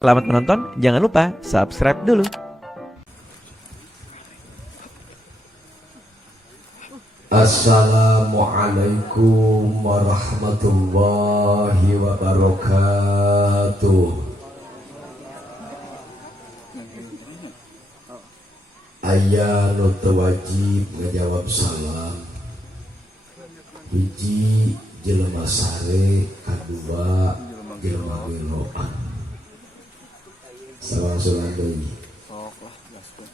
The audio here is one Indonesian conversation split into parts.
Selamat menonton, jangan lupa subscribe dulu. Assalamualaikum warahmatullahi wabarakatuh. Aya nu teu wajib ngajawab salam. Hiji jelema sare, kadua jelema geloan. Salam-salam deui.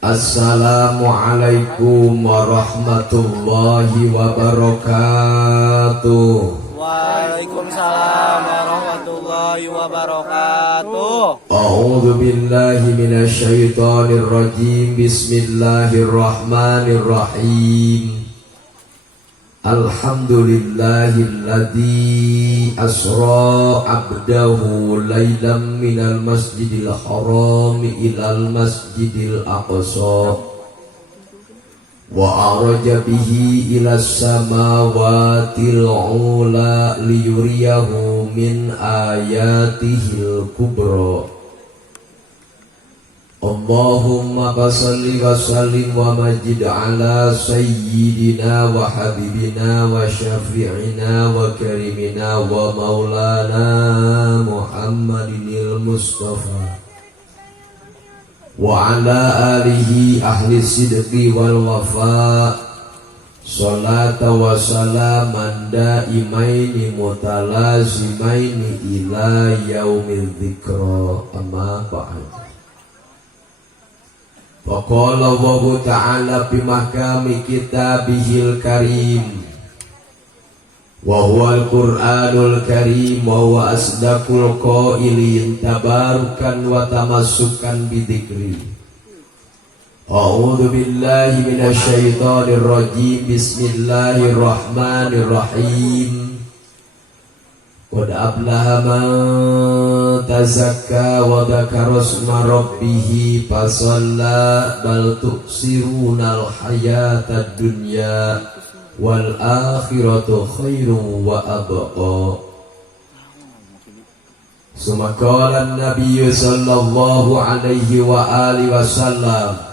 Assalamualaikum warahmatullahi wabarakatuh. Waalaikumsalam warahmatullahi wabarakatuh. A'udzu billahi minasyaitonir rajim. Bismillahirrahmanirrahim. Alhamdulillahilladzi asra abdahu lailam minal masjidil haram ilal masjidil aqsa wa araja bihi ilas samawatil ula liyuriyahu min ayatihil kubra. Allahumma basalli wa sallim wa majid ala sayyidina wa habibina wa syafi'ina wa karimina wa maulana Muhammadinil Mustafa wa ala alihi ahli sidqi wal wafa salata wa salaman daimaini mutalazimaini ila yaumil dzikra amma ba'd. Faqala Allahu ta'ala fi mahkami kitabihil karim wa huwal qur'anul karim wa huwa asdaqul qailin tabarukan wa tamassukan bidzikri. A'udzu billahi minasyaitonir rajim. Bismillahirrahmanirrahim. Qad aflaha man tazakka wa dzakara isma rabbih fasalla bal tu'sirunal hayatad dunya wal akhiratu khairun wa abqa. Summa qala an-nabiy sallallahu alaihi wa alihi wasallam,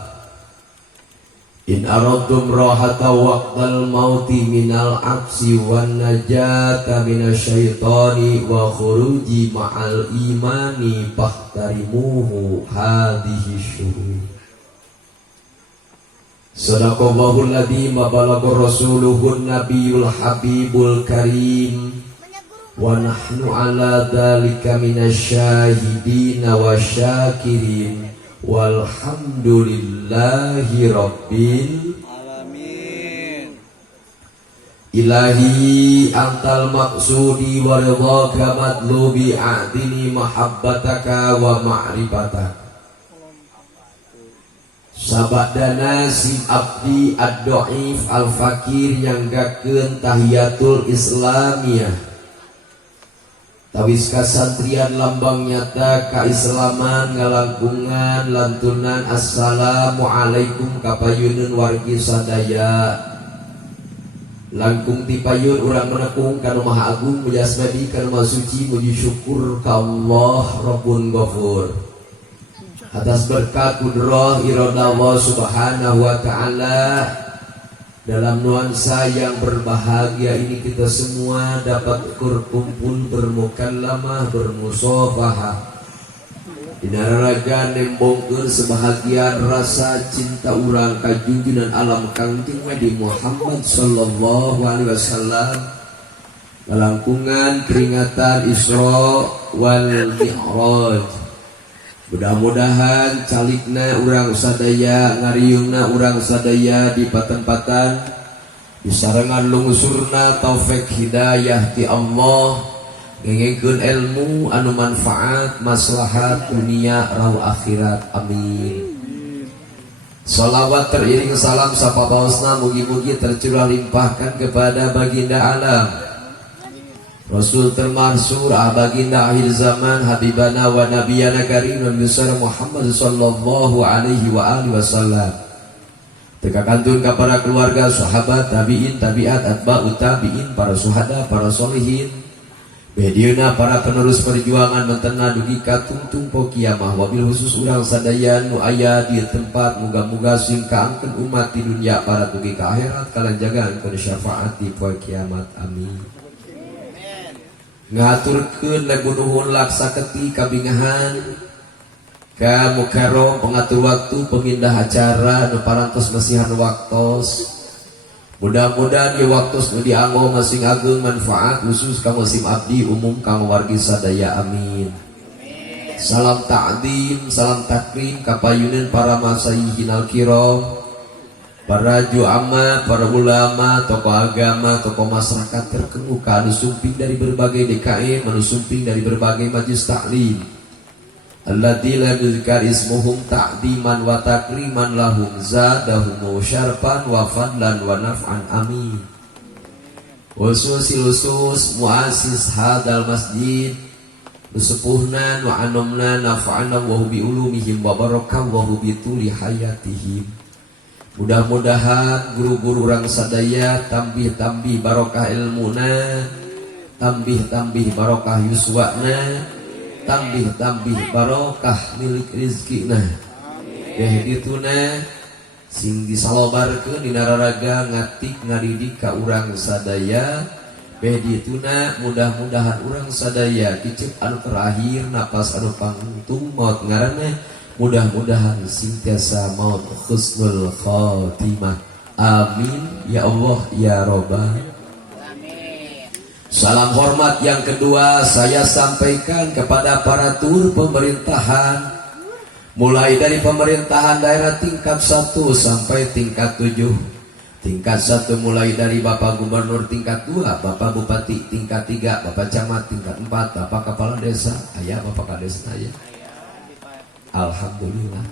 in aradtum rahata waqtal mauti minal absi wan najata minasyaitani wa khuruji ma'al imani fahtarimuhu hadhihi syuhur. Sadaqallahul ladzi mabalagha rasuluhun nabiyul habibul karim wa nahnu ala dzalika minasyahidina wasyakirin walhamdulillahi rabbil Alamin. Ilahi antal maqsudi wa ridhaka matlubi a'dini mahabbataka wa ma'rifataka. Sabadana si abdi ad-dhaif al-fakir yang gakeun tahiyatul islamiyah tawis kasantrian lambang nyata kaislaman ngalangkungan lantunan assalamualaikum kapayunun wargi sadaya langkung tipayun urang menekung kana maha agung muji asmadi kana maha suci muji syukur ka Allah Rabbun Ghafur atas berkat kudrah iradah Allah subhanahu wa ta'ala. Dalam nuansa yang berbahagia ini kita semua dapat berkumpul, bermukallamah, bermusafahah dinararaga nembongkeun sebahagian rasa cinta urang ka junjungan alam Kangjeng Nabi Muhammad sallallahu alaihi wasallam ngalangkungan peringatan Isra wal Mi'raj. Mudah-mudahan calikna urang sadaya ngariungna urang sadaya di patan-patan disarengan lungsurna taufik hidayah ti Allah ngengkeun ilmu anu manfaat maslahat dunia rau akhirat amin. Salawat teriring salam sapapaosna mugi-mugi tercurah limpahkan kepada baginda alam Rasul termansur baginda akhir zaman habibana wa nabiyana karim besar Muhammad sallallahu alaihi wa alihi wasallam. Teka kantun ka para keluarga, sahabat, tabi'in, tabi'at, atba'ut tabi'in, para syuhada, para sholihin, Bedieuna para penerus perjuangan mentena dugi ka tungtung po kiamah, wabil khusus urang sadaya nu aya di tempat muga-muga sing kaangkeun umat di dunia para dugi ka akhirat kalian jagaankeun syafaat di poe kiamat. Amin. Ngaturkeun lagu nuhun laksa keti kabingahan ka mukarom pengatur waktu pemindah acara nu parantos masihan waktos. Mudah-mudahan di waktu nu dianggo masing agung manfaat khusus ka musim abdi umum kang wargi sadaya. Amin. Salam ta'zim, salam takrim kapayunan para masayyihinal kiram, para juama, para ulama, tokoh agama, tokoh masyarakat terkemuka anu sumping dari berbagai DKM, anu sumping dari berbagai majelis taklim. Alladzina dzikar ismuhum ta'diman wa takriman lahum zadahum syarfan wa fadlan wa naf'an. Amin. Khususil khusus muassis hadal masjid sepuhna wa anumna nafa'ana wa bi ulumihim wa barakah wa bi tuli hayatihim. Mudah-mudahan guru-guru urang sadaya tambih-tambih barokah ilmuna, tambih-tambih barokah yuswana, tambih-tambih barokah milik rizkina. Dituna sing disalobarkeun dina raraga ngatik ngadidik ka urang sadaya. Dituna mudah-mudahan urang sadaya kicip anu terakhir napas anu pangtung maut ngaranna mudah-mudahan sintiasa maut husnul khotimah. Amin ya Allah ya Rabbal. Salam hormat yang kedua saya sampaikan kepada aparatur pemerintahan, mulai dari pemerintahan daerah tingkat 1 sampai tingkat 7. Tingkat 1 mulai dari Bapak Gubernur, tingkat 2 Bapak Bupati, tingkat 3 Bapak Camat, tingkat 4 Bapak Kepala Desa. Ayah Bapak Kades ayah. Alhamdulillah.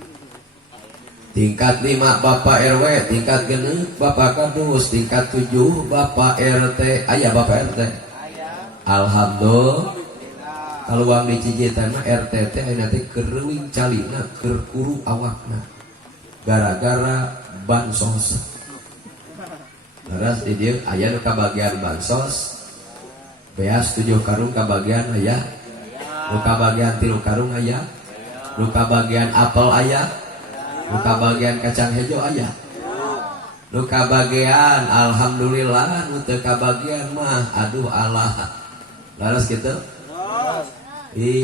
Tingkat 5 Bapak RW, tingkat 6 Bapak Kadus, tingkat 7 Bapak RT. Ayah Bapak RT. Alhamdulillah. Kalau uang di Cijitan mah RT teh nanti kerewing calina kerkuru awakna gara-gara bansos. Terus di dia aya nu kabagian bansos beas 7 karung kabagian aya, nu kabagian 3 karung aya, nu kabagian apel aya, nu kabagian kacang hijau aya, nu kabagian alhamdulillah, nu teu kabagian mah aduh Allah. Laras gitu.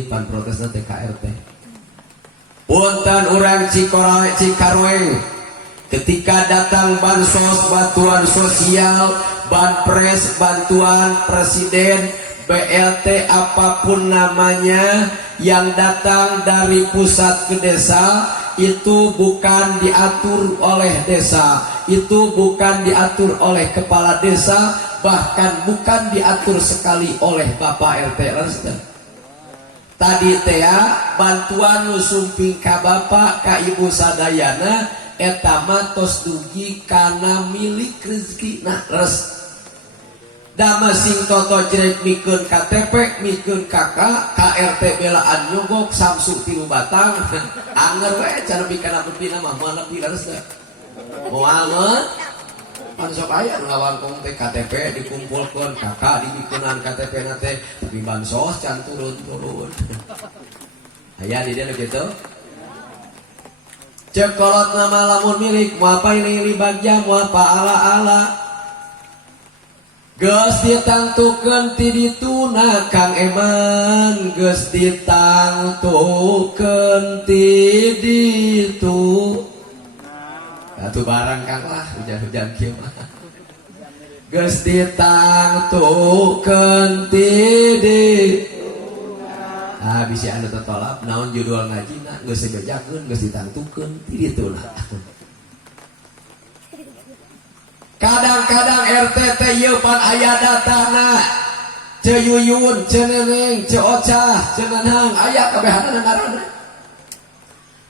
Pan protesna TKRT. Punten urang Cikarwe ketika datang bansos, bantuan sosial, banpres, bantuan presiden, BLT apapun namanya yang datang dari pusat ke desa itu bukan diatur oleh desa, itu bukan diatur oleh kepala desa, bahkan bukan diatur sekali oleh Bapak RT. Tadi teh bantuan nu sumping ka bapak ka ibu sadayana eta mah tos dugi kana milik rezeki. Nah res da masing toto jerek mikeun KTP, mikeun kakak, KRT belaan nyogok Samsu 3 batang. Anger we cara bikana pepina mah moal nepi leres teh. Moal mah pan sok aya nglawan kong teh KTP dikumpulkeun kakak dibikunan KTP na teh tapi bansos can turun-turun. Aya di dieu kitu. Cekolot nama lamun milik moal apa ini bagja moal apa ala-ala. Geus ditangtukeun ti dituna Kang Eman, geus ditangtukeun ti ditu. Atuh barang Kang lah hujan-hujan kieu mah. Geus ditangtukeun ti dituna. Ah bisi anu tetolap naon judul ngajina geus dibejakeun geus ditangtukeun ti dituna. Kadang-kadang RT teh ieu pan aya datana Ceyuyun, Ceneneng, Ceocah, Cenenang aya kabehana ngaranna.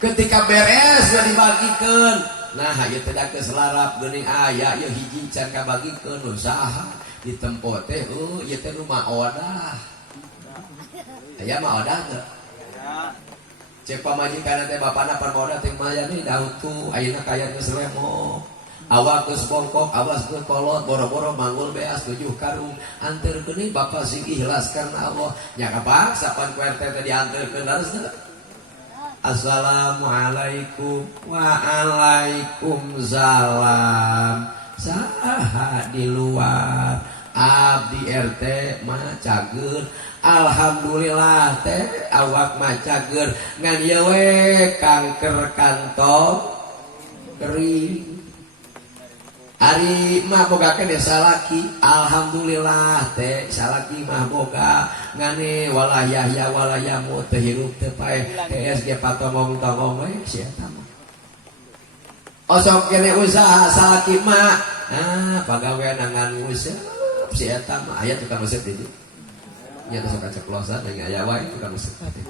Ketika beres geus dibagikeun, nah ieu teh da geus larap geuning aya ieu hiji can kabagikeun nu saha ditempo teh ieu teh nu maodah. Aya maodah teh. Cek pamajikan teh bapana pan maodah teh mayani dahutu ayeuna kaya geus remo. awak geus bongkok, awas geus kolot, boro-boro manggul beas 7 karung, anterkeun Bapak sing ikhlas karena Allah. Nya kapaksa pan ku RT teh dianterkeun harusna. Assalamualaikum. Waalaikumsalam. Saha di luar abdi RT mah cager. Alhamdulillah teh awak mah cager ngan ieu we kanker kantong kering. Ari mah boga kene salaki, alhamdulillah teh salaki mah boga ngane wala yahya wala yamut teh hirup teh pae TSG patomong-tomong we sia eta mah. Osok kene usaha salaki mah pagawean ngan useup si eta mah aya tukang useup di dieu. Nya teh sok kaceplosan jeung aya wae tukang useup teh.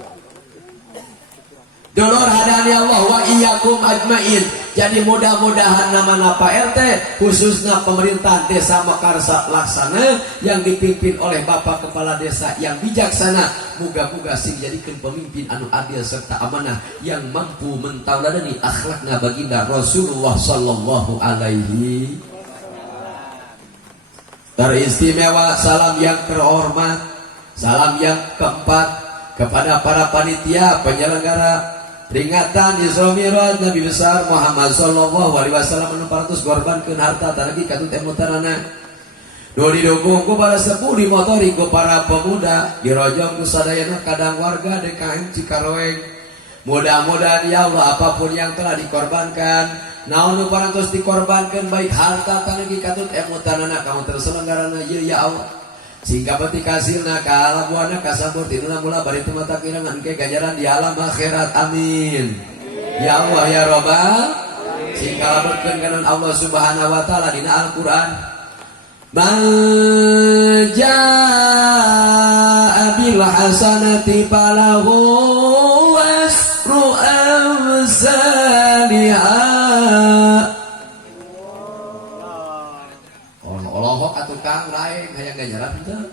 Dulur hadani Allah wa iyyakum ajmain. Jadi mudah-mudahan nama Pak RT khususnya pemerintah desa Mekarsa Laksana yang dipimpin oleh Bapak Kepala Desa yang bijaksana, muga-muga sing jadikeun pemimpin anu adil serta amanah yang mampu mentauladani akhlakna baginda Rasulullah sallallahu alaihi. Teristimewa salam yang terhormat, salam yang keempat kepada para panitia penyelenggara peringatan Isra Mi'raj Nabi besar Muhammad sallallahu alaihi wasallam anu parantos ngorbankeun harta tanabi katut emutarana. Nu didukung ku para sepuh dimotori ku para pemuda, dirojong ku sadayana kadang warga DKM Cikaroeng. Mudah-mudahan ya Allah apapun yang telah dikorbankan, naon nu parantos dikorbankeun baik harta tanabi katut emutarana kamu terselenggarana ya Allah. Sehingga peti kasilna kalabuana kasambur tinuna mula bari teu mata kirangan ke ganjaran di alam akhirat amin. Ya Allah ya Rabbal sehingga laburkeun kana Allah Subhanahu wa taala dina Al-Qur'an. Man jaa bil hasanati falahu asru amsalihha. Allahok atukang lain hayang ganjaran henteu.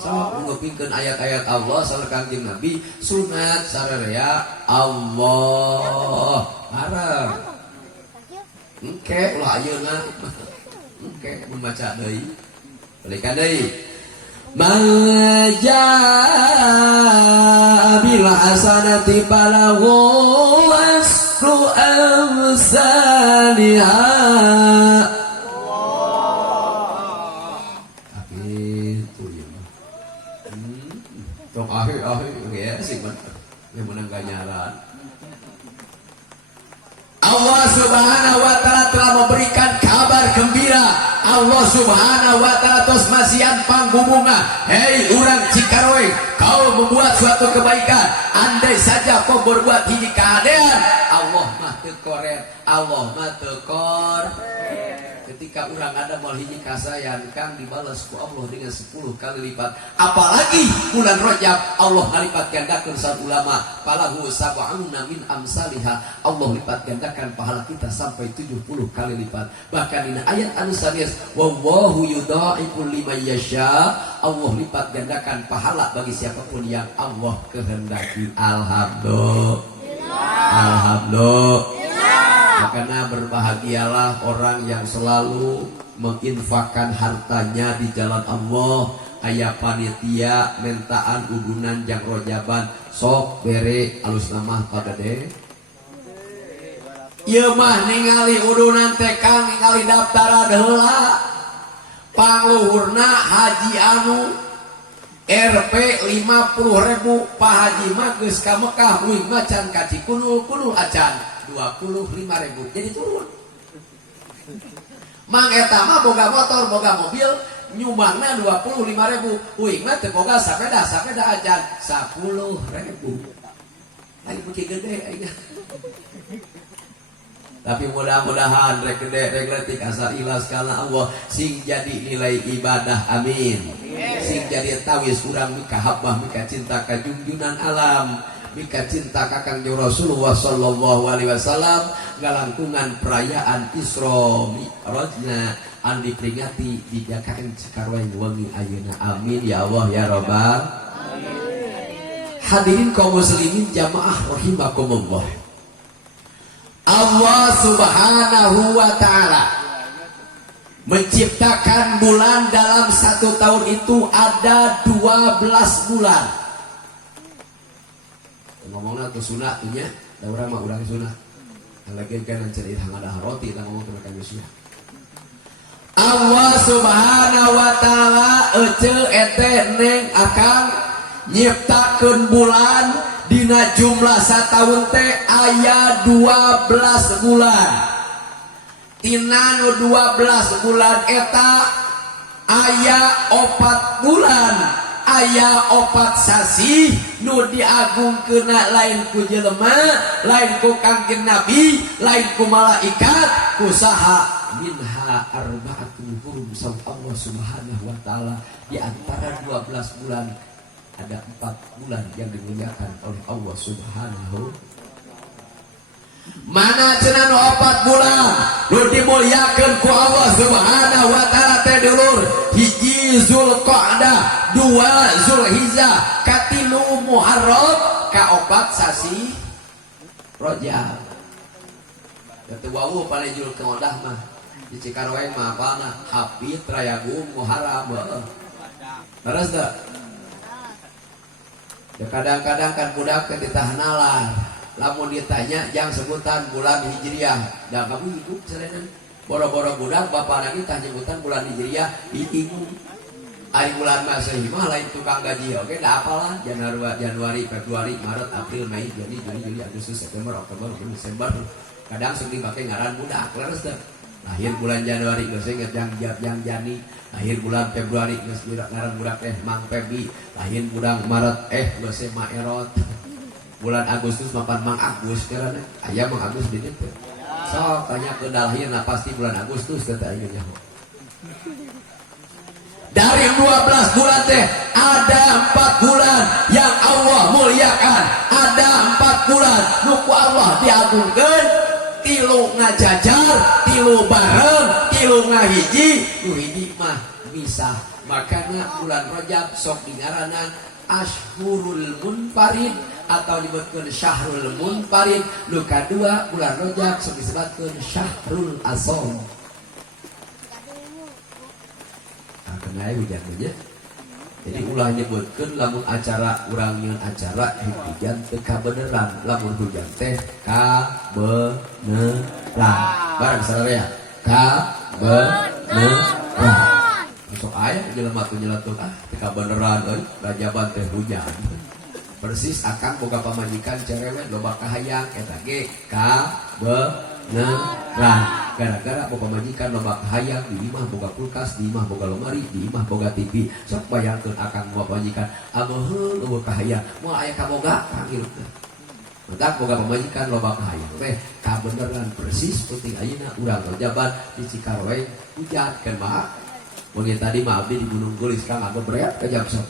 Sama ngupikeun ayat-ayat Allah sareng Kangjeng Nabi, sunat sararea Allah. Hareup. Engke ulah ayeuna. Engke membaca deui. Balikan deui. Man jaa bil hasanati falahu asru amsalihha. Ya sih yang menang ganjaran. Allah Subhanahu wa taala telah memberikan kabar gembira. Allah Subhanahu wa taala tos masihan panggubungan. Hei urang Cikaroeng, kau membuat suatu kebaikan. Andai saja kau berbuat hiji keadean, Allah mah teu koret, Allah mah teu kor. Ketika orang ada mal hiji kasayan kang dibalas ku Allah dengan 10 kali lipat. Apalagi bulan Rajab Allah ngalipat gandakeun saat ulama falahu sab'una min amsalihha. Allah lipat gandakan pahala kita sampai 70 kali lipat. Bahkan dina ayat anu sanes wallahu yudha'ifu liman yasha. Allah lipat gandakan pahala bagi siapapun yang Allah kehendaki. Alhamdulillah. Alhamdulillah. Karena berbahagialah orang yang selalu menginfakkan hartanya di jalan Allah. Aya panitia mentaan udunan jang rojaban sok bere alus nama pada deh. Ieu mah ningali udunan teh kang ningali daftaran heula. Pangluhurna haji anu RP 50.000 Pak Haji mah geus ka Mekah uing macan ka Cikunul acan 25.000 jadi turun. Mang eta mah boga motor, boga mobil, nyumbangna 25.000. Uing mah teu boga sapeda ajan 10.000. Lain beuki gede aya. Tapi mudah-mudahan rek gede rek leutik asal ikhlas kana Allah sing jadi nilai ibadah amin. Sing jadi tawis urang mika habbah mika cinta ka junjunan alam. Mika cinta kakang Rasulullah sallallahu alaihi wasallam galangkungan perayaan Isra Mi'rajna an diperingati di DKM Cikaroeng wengi ayeuna amin ya Allah ya Rabbal alamin. Hadirin kaum muslimin jamaah rahimakumullah. Allah Subhanahu wa taala menciptakan bulan dalam 1 tahun itu ada 12 bulan. Ngomongnya tuh sunat tuh nya, da urang mah urang sunat. Lagi kan cerita hangada roti kita ngomong tentang Yesus. Allah Subhanahu wa taala ece ete neng akan nyiptakeun bulan dina jumlah sataun teh aya 12 bulan. Tina nu 12 bulan eta aya 4 bulan, aya 4 sasi nu diagungkeun lain ku jelema, lain ku kangjeng Nabi, lain ku malaikat, ku saha minha arba'atul hurum sama Allah Subhanahu wa taala. Di antara 12 bulan ada 4 bulan yang dimuliakan oleh Allah Subhanahu. Mana cenah nu 4 bulan nu dimuliakeun ku Allah Subhanahu wa taala teh dulur. Hiji Zulqa'dah, 2 Zulhijjah, katilu Muharram, kaopat sasi Rajab. Teu wau paling Zulqa'dah mah di Cikarwaeng mah apana? Hafid, Rayagung, Muharram. Terus teh ya kadang-kadang kan budak ditahanalah lamun ditanya jang sebutan bulan Hijriah da kamu hidup serena boro-boro budak bapak lagi tah nyebutan bulan Hijriah ditingu ari bulan Masehi mah lain tukang gaji oke da apalah Januari, Februari, Maret, April, Mei, Juni, Juli, Agustus, September, Oktober, Desember kadang sering dipake ngaran budak leres teh lahir bulan Januari geus inget jang Jani, lahir bulan Februari geus ngaran budak teh Mang Febi, lahir bulan Maret geus Ma Erot, bulan Agustus mapan Mang Agus karena aya Mang Agus di ditu. Sok tanya ke lahirna pasti bulan Agustus kata ayeuna nya. Dari 12 bulan teh ada 4 bulan yang Allah muliakan, ada 4 bulan nu ku Allah diagungkeun. Tilu ngajajar, tilu bareng, tilu ngahiji, nu hiji mah misah. Makana bulan Rajab sok dingaranan Ashhurul Munfarid atau disebutkeun Syahrul Munfarid. Nu kadua bulan Rajab sok disebutkeun Syahrul Asham. Nah, kenal hujan nya. Jadi ulah nyebutkeun lamun acara urang nyeun acara hujan teu kabeneran, lamun hujan teh kabeneran. Bareng sararea kabeneran. Sok aya jelema teu nyeletuk teu kabeneran euy, rajaban teh hujan. Persis akan boga pamajikan cerewet loba kahayang eta ge kabeneran. Gara-gara boga pamajikan loba kahayang di imah boga kulkas, di imah boga lemari, di imah boga TV. Sok bayangkeun akan boga pamajikan abeuheung boga kahayang, moal aya kaboga panggil teh. Mentak boga pamajikan loba kahayang teh kabeneran persis penting ayeuna urang Rajaban di Cikarwaeng hujan kan mah. Mun tadi mah abdi di Gunung Gelis kang bebereat ke jam 10.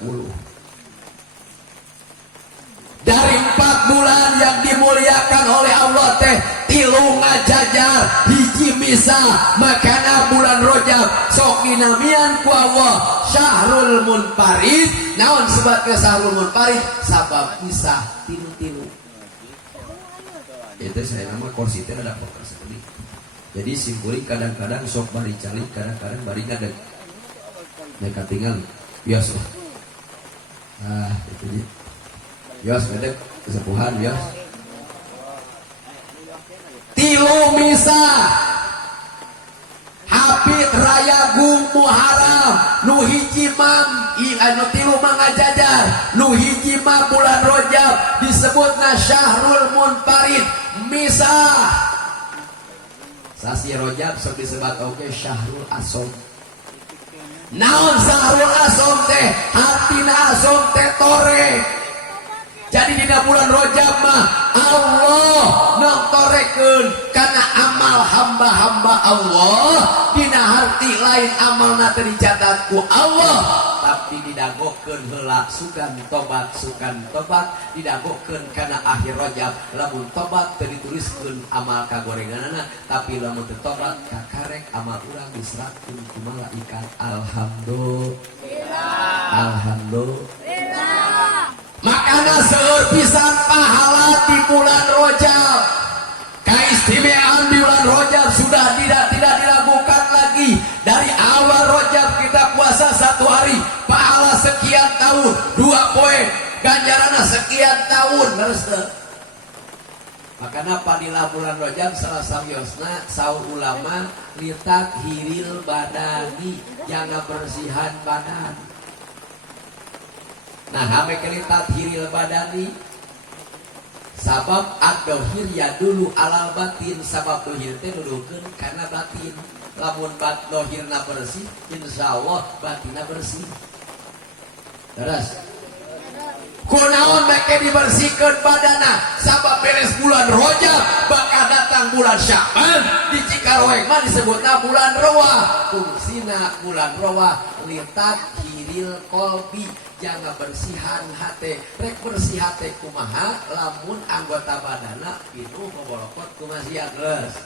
Dari 4 bulan yang dimuliakan oleh Allah teh tilu ngajajar, hiji misah. Makana bulan Rajab sok dinamian ku Allah Syahrul Munfarid. Naon sebatna Syahrul Munfarid? Sabab misah tilu-tilu. Itu saya nama kursi teh ada pokok seperti. Jadi simpuli kadang-kadang sok bari calik, kadang-kadang bari ngadeg. Mereka tinggal bias lah. Itu dia. Bias ngadeg kesepuhan bias. Tilu misah Hafid Rayagung Muharram nu hiji mam anu tilu mangajajar nu hiji mah bulan Rajab disebutna Syahrul Munfarid misah. Sasi Rajab sok disebut oge Syahrul Asham. Naon Syahrul Asham teh? Hatina Asham teh tore. Jadi di bulan Rajab mah Allah nongtorekeun karena amal hamba-hamba Allah dina harti lain amalna teu dicatat ku Allah tapi didagokeun heula sugan tobat didagokeun kana akhir Rajab lamun tobat teu dituliskeun amal kagorenganana tapi lamun teu tobat kakarek amal urang diserahkeun ku malaikat. Alhamdulillah. Makana seueur pisan pahala di bulan Rajab. Keistimewaan di bulan Rajab sudah tidak diragukan lagi. Dari leres teu. Makana padila bulan Rajab salah samiosna saur ulama litak hiril badani, jaga bersihan badan. Nah, hame kelitat hiril badani sabab ad-dohir ya dulu alal batin, sabab dohir teh nuduhkeun kana batin. Lamun bat dohirna bersih, insyaallah batinna bersih. Terus kunaon make dibersihkeun badana sabab beres bulan Rajab bakal datang bulan Sya'ban, di Cikaroeng mah disebutna bulan Rawah. Fungsina bulan Rawah litat hiril qalbi, jaga bersihan hate. Rek bersih hate kumaha lamun anggota badana pinuh kobolokot kumasian geus.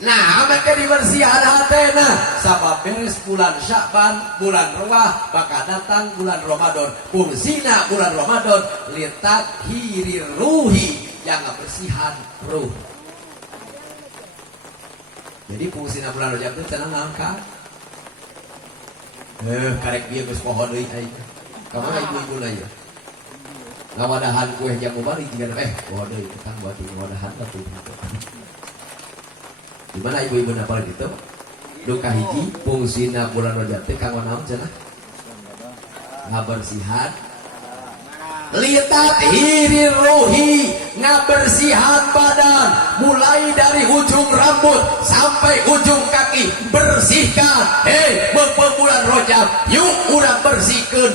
Nah, mereka dibersihan hatena sabab beres bulan Sya'ban, bulan Rawah bakal datang bulan Ramadan. Fungsina bulan Ramadan litat hirir ruhi, jaga bersihan ruh. Jadi fungsina bulan Rajab itu cenah naon ka? Karek bieu geus poho deui aing. Kamana ibu-ibu ya? Ngawadahan kue jamu bari jiga poho deui tukang buat ngawadahan atuh. Gimana ibu-ibu napal gitu? Duka hiji fungsina bulan Rajab teh kanggo naon cenah? Ngabersihan litat hirir ruhi, ngabersihan badan mulai dari ujung rambut sampai ujung kaki bersihkan. Bulan Rajab yuk urang bersihkeun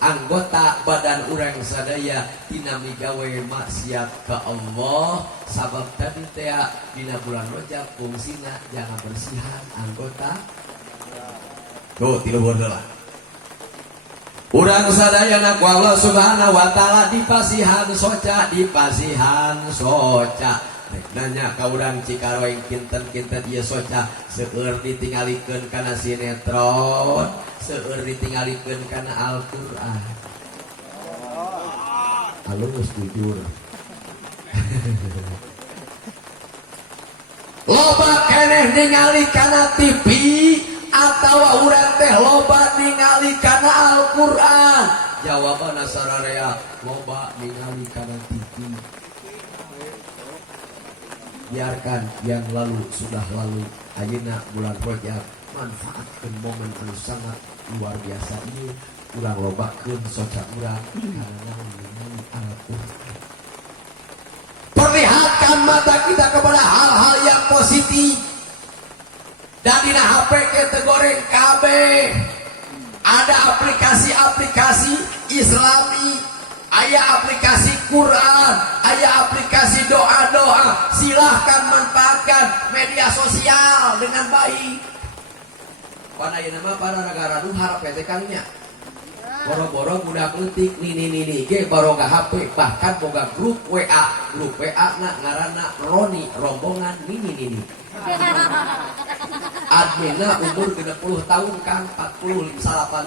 anggota badan urang sadaya tina migawe maksiat ka Allah. Sabab tadi teh dina bulan Rajab fungsina jangan bersihan anggota. Tuh tilu heula. Urang sadayana ku Allah Subhanahu wa taala dipasihan soca, dipasihan soca. Rek nanya ka urang Cikaroeng kinten-kinten ieu soca seueur ditingalikeun kana sinetron, seueur ditingalikeun kana Al-Qur'an. Halus jujur. Loba keneh ningali kana TV atawa urang teh loba ningali kana Al-Qur'an. Jawabanna sararea loba ningali kana TV. Biarkan yang lalu sudah lalu. Ayeuna bulan Rajab manfaatkeun momen anu sangat luar biasa ieu. Urang lobakeun soca urang kana ningali Al-Qur'an. Perlihatkan mata kita kepada hal-hal yang positif. Dan di HP kita goreng KB ada aplikasi-aplikasi Islami, aya aplikasi Quran, aya aplikasi doa-doa. Silahkan manfaatkan media sosial dengan baik. Pada nama para negara nu harap PT kalinya boro-boro budak leutik nini ge baroga HP, bahkan boga grup WA na ngaranna Roni rombongan nini. Adminna umur 30 tahun kan 48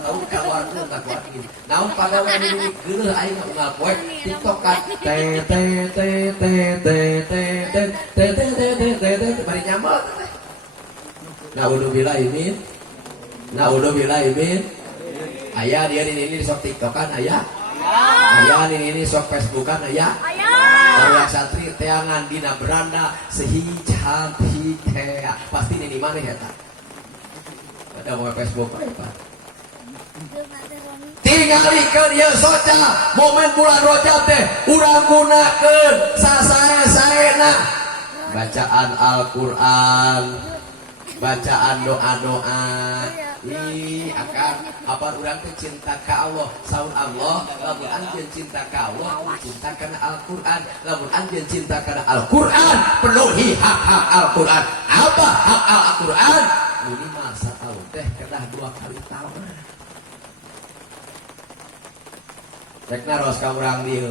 tahun keluar tuh tak kuat ini. Naon pada wani geuleuh aing unggal poe TikTok kan bari nyamal. Naudzubillah imin. Aya dia ini sok TikTokan aya. Aya ini sok Facebookan aya. Aya satri teangan dina beranda sehijab hikea. Pasti ini mana ya tak? Ada mau Facebook apa? Tingalikeun ieu soca momen bulan Rajab teh urang gunakeun sasae-saena bacaan Al-Qur'an, bacaan doa-doa. Akan apa urang teh cinta ka Allah, saur Allah lamun anjeun cinta ka Allah cinta kana Al-Qur'an, lamun anjeun cinta kana Al-Qur'an penuhi hak-hak Al-Qur'an. Apa hak Al-Qur'an? Minimal satahun teh kedah 2 kali tahun. Rek naros ka urang dieu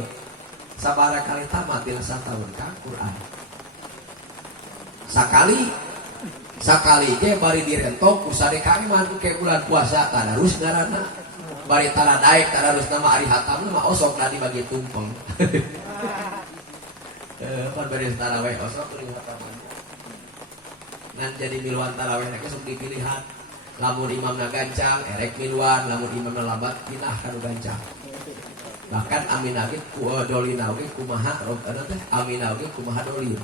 sabaraha kali tamat dina satahun ka Qur'an. Sakali ge bari direntok ku sadekang mah ke bulan puasa tadarus ngaranna. Bari tara daek tadarus nama ari hatam mah osok tadi bagi tumpeng. Pan bari tarawih osok kuring hatam. Ngan jadi miluan tarawih na sok dipilihan. Lamun imamna gancang erek miluan, lamun imamna lambat pindah ka nu gancang. Bahkan Aminah ge dolina ge kumaha teh Aminah ge kumaha dolin.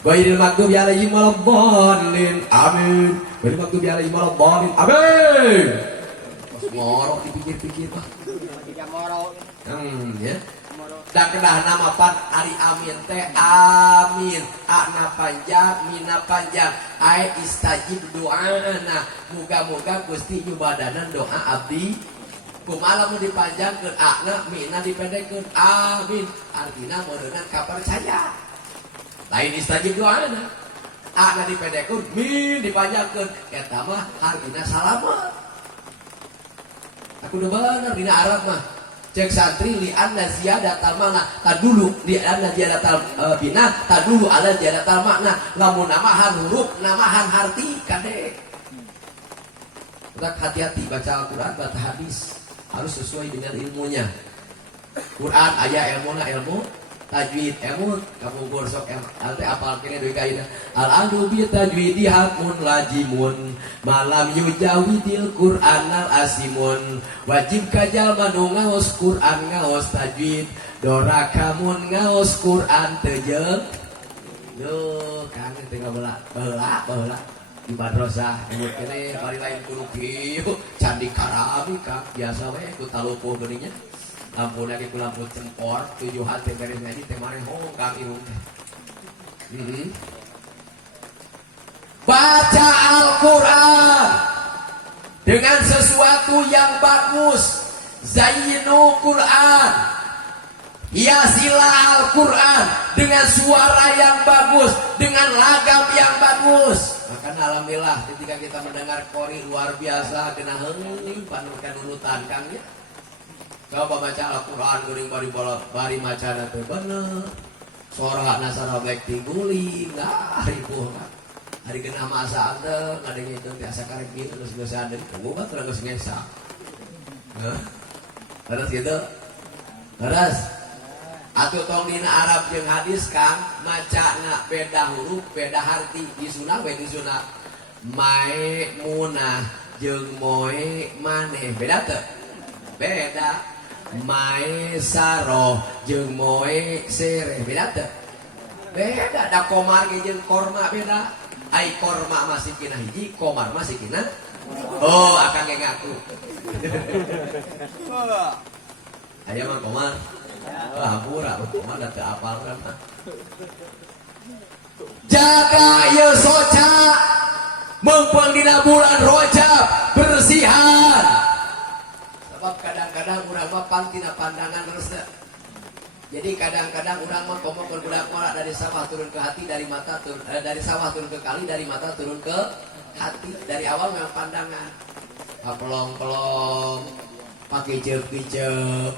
Ghairil maghdubi alaihim waladdallin. Amin. Ghairil maghdubi alaihim waladdallin. Amin. Pas ngorok dipikir-pikir mah. Ya. Dan kedah nama pan ari amin teh amin. Ana panjang, mina panjang. Ai istajib doana. Muga-muga Gusti nyubadanan doa abdi. Kumaha mun dipanjangkeun ana, mina dipendekkeun amin. Artina meureunna kapercaya. Lain istajib doana. Ana dipendekkeun, min dipanjangkeun. Eta mah artina salamet. Aku udah bener dina Arab mah. Cek santri li anna ziyadatal makna tadulu li anna ziyadatal bina tadulu ala ziyadatal makna. Lamun namahan huruf namahan harti kadek. Udah hati-hati baca Al-Quran, baca hadis harus sesuai dengan ilmunya. Quran aya ilmuna ilmu tajwid ilmu kamu gorsok ante apal kene deui kaidah al-adu bi tajwidi hakun lajimun malam yujawidil Qur'anal asimun wajib kajal manu ngaos Qur'an ngaos tajwid dora kamun ngaos Qur'an teu jeung duh kang teu ngabeula baheula di madrasah umur kene bari lain kudu kieu candi karami kang biasa we ku talupuh geuninnya lampu lagi ku lampu cempor 7 hati beres ngaji teh mare hongkang irung teh. Baca Al-Quran dengan sesuatu yang bagus. Zayyinu Quran, hiasilah Al-Quran dengan suara yang bagus, dengan lagam yang bagus. Maka alhamdulillah ketika kita mendengar qori luar biasa kena heuning panukan urutan kangnya. Coba baca Al-Quran geuning bari macana teh bener. Sorana sarabek tingguling ribuh kan. Hari genah masa ande ngadenge itu biasa karek gitu terus geus ande tunggu kan terus ngesa. Terus gitu. Terus atuh tong dina Arab jeung hadis Kang macana beda huruf beda harti di sunah we di sunah. Maimunah jeung moe maneh beda teu? Beda. Mae saroh jeung moe sereh beda teu? Beda. Da komar ge jeung korma beda. Ai korma masih kina hiji, komar masih kina. Oh, akang ge ngaku. Aya mah komar. Hampura komar da teu apal kan. Jaga ieu soca mengpeng dina bulan Rajab bersihan. Sebab kadang-kadang urang mah pantina pandangan resep. Jadi kadang-kadang urang mah komo budak mola dari sawah turun ke hati, dari mata turun dari sawah turun ke kali, dari mata turun ke hati. Dari awal memang pandangan. Pelong-pelong, pakai ceup-ceup,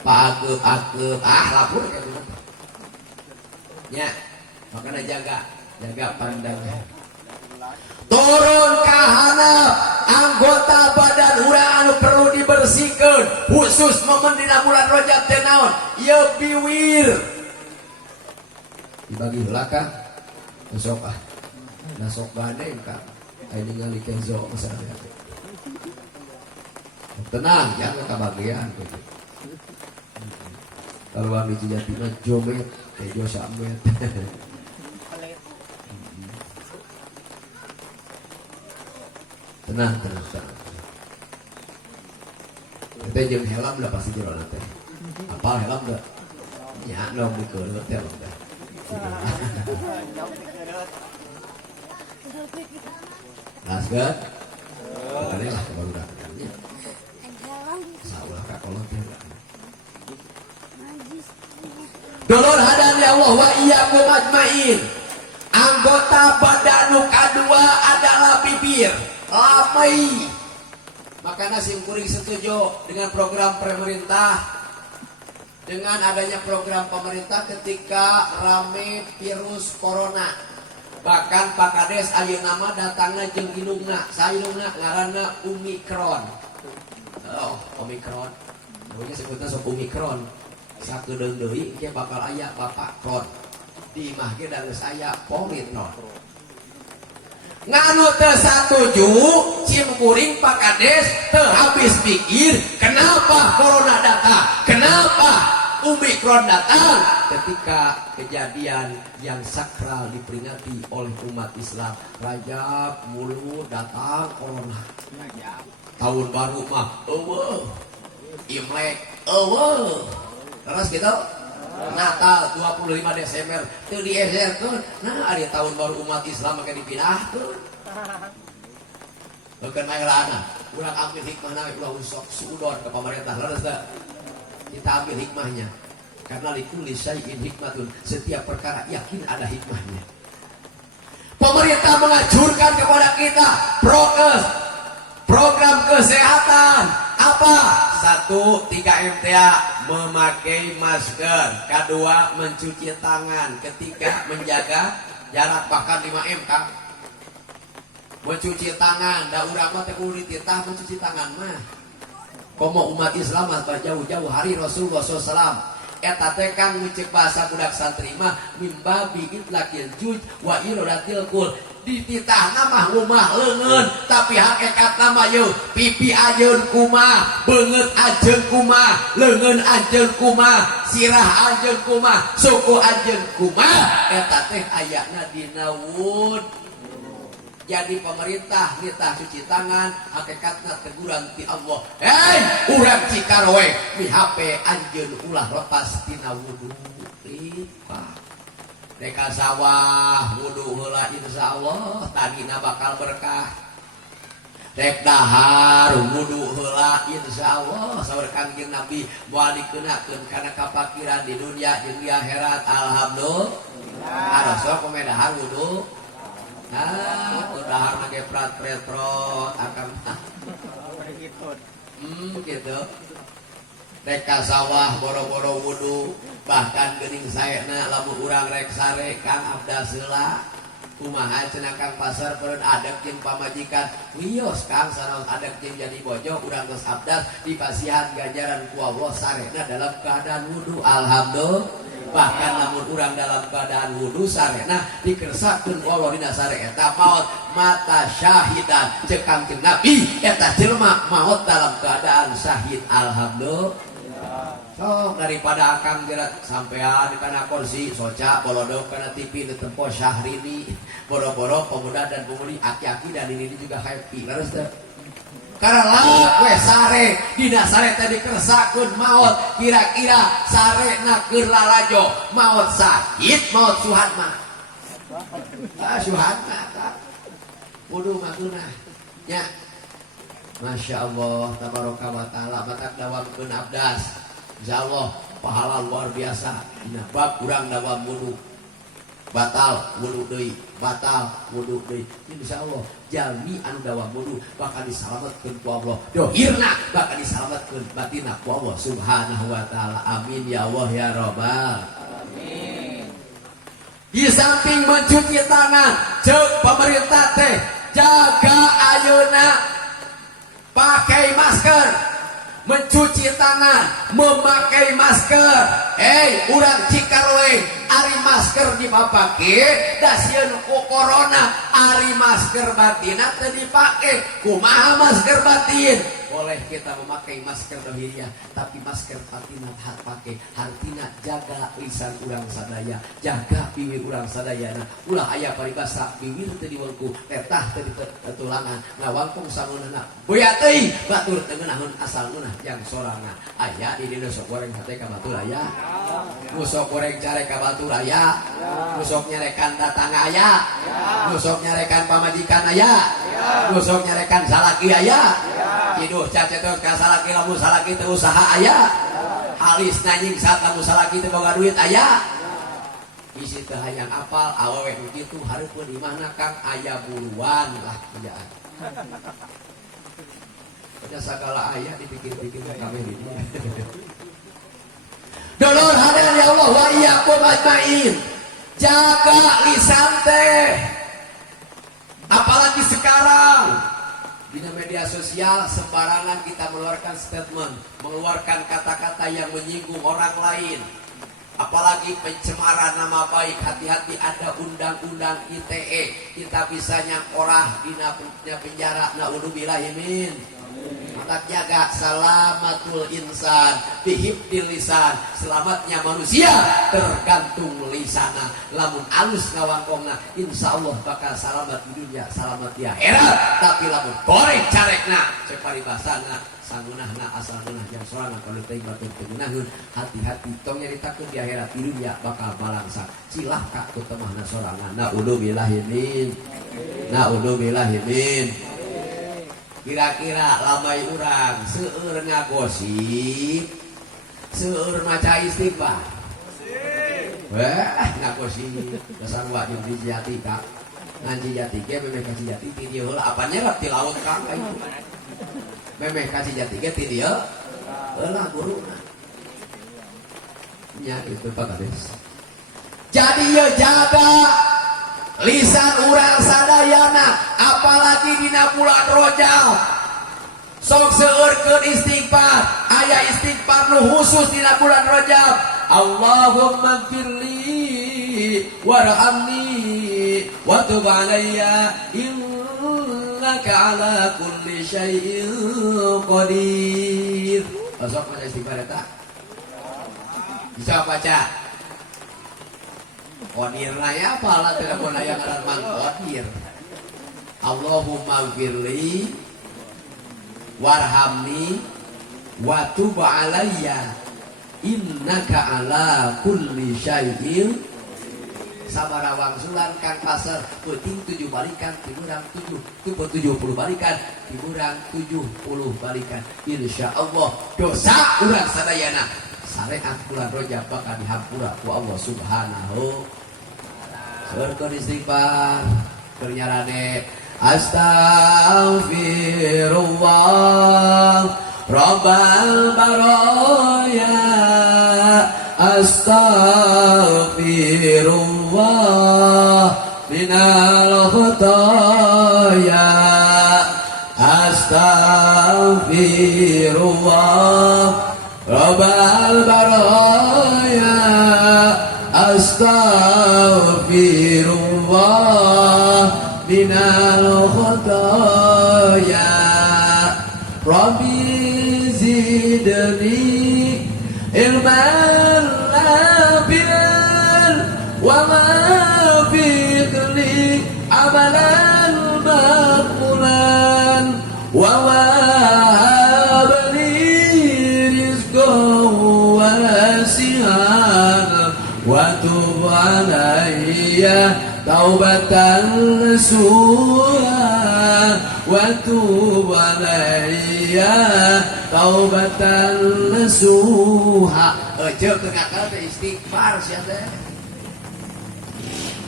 pageup-ageup, lapur kayak gitu. Ya, makanya jaga pandangan. Turun ke handap anggota badan urang anu perlu dibersihkan khusus momen dina bulan Rajab teh naon ieu biwir dibagi heula Kang sok nah sok gandeng Kang aya ningali kenzo misalnya tenang jangan kabagian gitu kalau di Cijati mah jomet kejo samet tenang. Kita jeung helm lah pasti jero teh. Apal helm teh? Nya dong dikeureuh teh helm teh. Lasgat. Kali lah baru datangnya. Salah ka kolot teh. Dulur hadan ya Allah wa iyyakum ajmain. Anggota badan nu kadua adalah bibir. Lamai. Makanya simkuring setuju dengan program pemerintah. Dengan adanya program pemerintah ketika rame virus corona. Bahkan Pak Kades ayeuna nama datangna jeung indungna, saindungna ngaranna Omikron. Oh, Omikron. Namanya sebutna sok Omikron. Sakedeung deui ge bakal aya Bapak Kron. Di imah ge da geus aya Pomikron. nganu teu satuju cim kuring pakades teu habis pikir kenapa corona datang, kenapa Omikron datang ketika kejadian yang sakral diperingati oleh umat Islam. Rajab mulu datang corona, tahun baru mah eueuh, Imlek eueuh, terus gitu Natal 25 Desember teu dieserkeun. Nah ari tahun baru umat Islam maka dipindahkeun. Bukan mailana, urang ambil hikmahna ulah usok suudon ke pemerintah leres teh. Kita ambil hikmahnya. Karena likulli syai'in hikmatun, setiap perkara yakin ada hikmahnya. Pemerintah mengajurkan kepada kita program kesehatan apa? 1, 3 MTA, memakai masker. 2, mencuci tangan. 3, menjaga jarak bahkan 5M Kang. Mencuci tangan, da urang mah teh kudu dititah mencuci tangan mah. Komo umat Islam mah jauh-jauh hari Rasulullah SAW. Eta teh kang ngucek bahasa budak santri mah mimbabi itlaqil juj wa iradatil kul. Dititahna mah rumah leungeun, tapi hakikatna mah yeuh pipi ajeun kumah, beungeut ajeun kumah, leungeun ajeun kumah, sirah ajeun kumah, suku ajeun kumah. Eta teh ayana dina wud. Jadi pemerintah nitah cuci tangan, hakikatna teguran ti Allah. Hei, urang Cikaroe, di HP anjeun ulah lepas tina wudu. Lipat. Deka sawah wudu heula insyaallah tadina bakal berkah. Dek dahar wudu heula insyaallah saur Kangjeng Nabi moal dikeunakeun kana kapakiran di dunia jeung di akhirat. Alhamdulillah. Sok dahar wudu. Dahar nage prat-pretrot akan gitu. Deka sawah boro-boro wudu, bahkan geuning saena lamun urang rek sare Kang abdas heula. Kumaha cenah Kang pasar peureun adeg jeung pamajikan. Wios Kang sanaos adeg jeung jadi bojo urang geus abdas dipasihan ganjaran ku Allah sarena dalam keadaan wudu. Alhamdulillah. Bahkan namun urang dalam keadaan wudu sarena dikersakeun ku Allah dina sare eta maot mata syahidan ceuk Kangjeng Nabi eta jelema maot dalam keadaan syahid. Alhamdulillah. Sok daripada akang gerak sampean di kana kursi soca bolodok kana TV di tempo Syahrini boro-boro pemuda dan pemudi aki-aki dan ini juga happy terus teh karena kue sare dina sare tadi kersakeun maot kira-kira sare na keur lalajo maot sakit maot suhan mah suhan mah wudu matunah nya Masya Allah tabaraka wa taala matak dawamkeun abdas insyaallah pahala luar biasa dina bab urang dawam wudu batal wudu deui batal wudu deui insyaallah jalmi anu dawam wudu bakal disalametkeun ku Allah dohirna bakal disalametkeun batinna ku Allah subhanahu wa taala. Amin ya Allah ya rabbal amin. Di samping mencuci tangan ceuk pemerintah teh jaga ayeuna pakai masker, mencuci tangan, memakai masker. Urang Cikaroe ari masker dipapake da sieun ku corona ari masker batina teu dipake. Kumaha masker batin? Boleh kita memakai masker dohiriyah, tapi masker batina hat pake. Hartina jaga lisan urang sadaya, jaga bibir urang sadayana. Ulah aya paribasa bibir teu diwengku, tetah teu ditulangan, ngawangkung sangunana. Boya teuing batur teu ngeunaheun asal ngeunah jang sorangan. Aya di dieu sok goreng hate ka batur aya. Musok goreng care ka batur aya. Musok nyarekan datang aya. Musok nyarekan pamajikan aya. Musok nyarekan salaki aya. Kiduh cacetos ka salaki lamun salaki teu usaha aya. Halis nanying saat lamun salaki teu boga duit aya. Bisi teu hayang apal awewe nu kitu hareupeun di mana Kang aya buluan lah kerjaan. Pada segala ayat dipikir-pikir kabeh di dieu. Dolor hadir ya Allah wa iyyakum ajmain. Jaga lisan teh. Apalagi sekarang di media sosial sembarangan kita mengeluarkan statement, mengeluarkan kata-kata yang menyinggung orang lain. Apalagi pencemaran nama baik, hati-hati ada undang-undang ITE. Kita bisa nyakorah di penjara. Naudzubillahimin. Maka jaga salamatul insan bihibdil lisan. Selamatnya manusia tergantung lisana. Lamun alus ngawangkongna, insya Allah bakal selamat di dunia, selamat di akhirat. Tapi lamun goreng carekna, separibasana sangunahna asal ngunah yang sorangan kalau taibatun tegunahun. Hati-hati tong nyaritakeun di akhirat, di dunia bakal balangsa cilaka ku temahna sorangan. Naudzubillahimin. Naudzubillahimin. Kira-kira lamai urang seueur ngagosip, seueur maca istighfar. Wah, ngagosip dasar wajib dijati Kak. Ngan jati ge memeh ka jati ti dieu heula apa nyerap ti laut Kang itu. Memeh ka jati ge ti dieu heula guruna. Nya itu Pak Kades. Jadi ya jaga lisan urang sadayana, apalagi dina bulan Rajab. Sok seueurkeun istighfar. Aya istighfar nu khusus dina bulan Rajab. Allahumma firli warhamni wa tub alayya innaka ala kulli syai'in qadir. Sok maca istighfar eta. Bisa baca. Qadir raya apalah tidak mau naya ngaran mang qadir. Allahumma firli warhamni wa tub alayya innaka ala kulli syai'in. Sabara wangsulan kang pasar penting 7 balikan tiburang 70 balikan tiburang 70 balikan. Insyaallah dosa urang sadayana sareat bulan Rajab bakal dihampura ku Allah Subhanahu. Seueurkeun istighfar keur nyarane astaghfirullah rabbal baraya astaghfirullah minal khotaya astaghfirullah rabbal baraya astaghfirullah minal khotaya rabbi zidni ilman nafi'an wa mafiqli amalan maqbulan wa watub alayya taubatan nasuha watub alayya taubatan nasuha. Ejeu teu ngakal teh istighfar sia teh.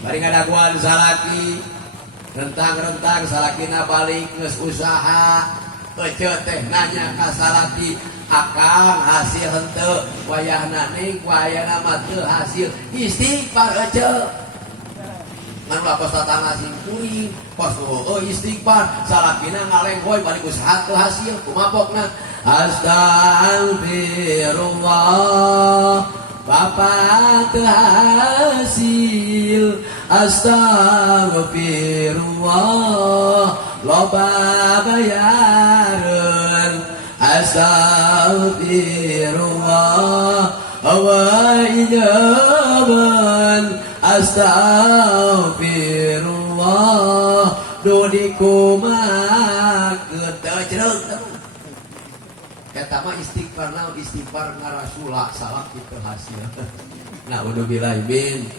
Bari ngadaguan salaki rentang-rentang salakina balik geus usaha. Ejeu teh nanya ka salaki, akang hasil henteu wayahna ning wayahna mah teu hasil. Istighfar ejeu. Ngan lapos tatangna sing kuring, pas istighfar salakina ngalenggoy balik usaha teu hasil kumapokna. Astagfirullah Bapak teu hasil. Astagfirullah loba bayareun. Astagfirullah awa ijaban. Astagfirullah dodi kumakeun teu cereuk. Eta mah istighfar naon istighfar ngarasula salam kitu hasil. Naudzubillahimin.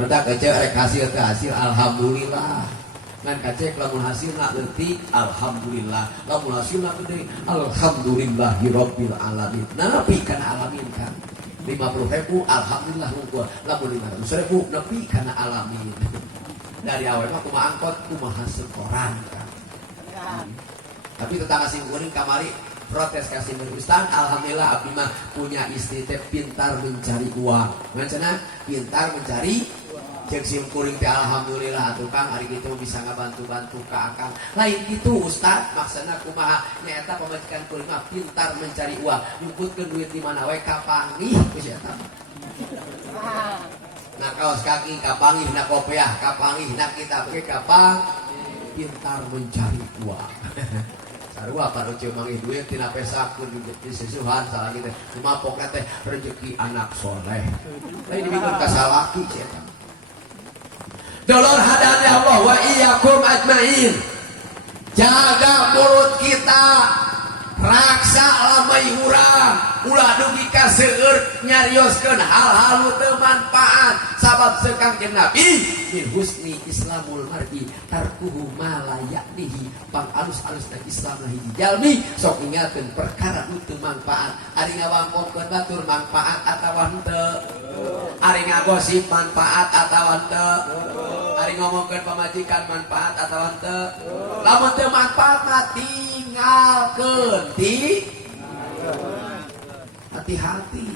Mata kece rek hasil teh hasil alhamdulillah. Ngan kacek lamun hasilna leutik alhamdulillah, lamun hasilna gede alhamdulillahirabbil alamin. Napi kana alamin kan 50.000 alhamdulillah hungkul, lamun 500.000 napi kana alamin. Dari awal mah kumaha angkot kumaha setoran kan. Tapi tetangga sing kuring kamari protes kasih Ustaz, alhamdulillah abdi mah punya istri teh pintar mencari uang. Mancana pintar mencari cek sim kuring teh alhamdulillah atuh Kang ari kitu bisa ngabantu-bantu ka akang. Lain kitu Ustaz, maksudna kumaha nyaeta pamajikan kuring mah pintar mencari uang. Nyumputkeun duit di mana we ka panggih geus eta. Na kaos kaki kapangih na kopiah kapangih na kitab ge kapang pintar mencari uang. Sarua pada ceu mangih duit tina pesakeun di sisuhan salagi teh cuma pokna teh rezeki anak soleh. Lain dibikun ka salaki sia eta. Dolor hadani Allah wa iyyakum ajmain. Jaga mulut kita, raksa lamai urang, ulah dugi ka seueur nyarioskeun hal-hal nu teu manfaat. Sabab sekang jeung Nabi, min husni islamul mar'i tarkuhu ma la ya'nihi. Pang alus-alusna Islam lah hiji jalmi sok ingatkeun perkara nu teu manfaat. Ari ngawangkokeun batur manfaat atawa henteu? Ari ngagosip manfaat atawa henteu? Ari ngomongkeun pamajikan manfaat atawa henteu? Lamun teu manfaat mah tinggalkeun. Hati-hati.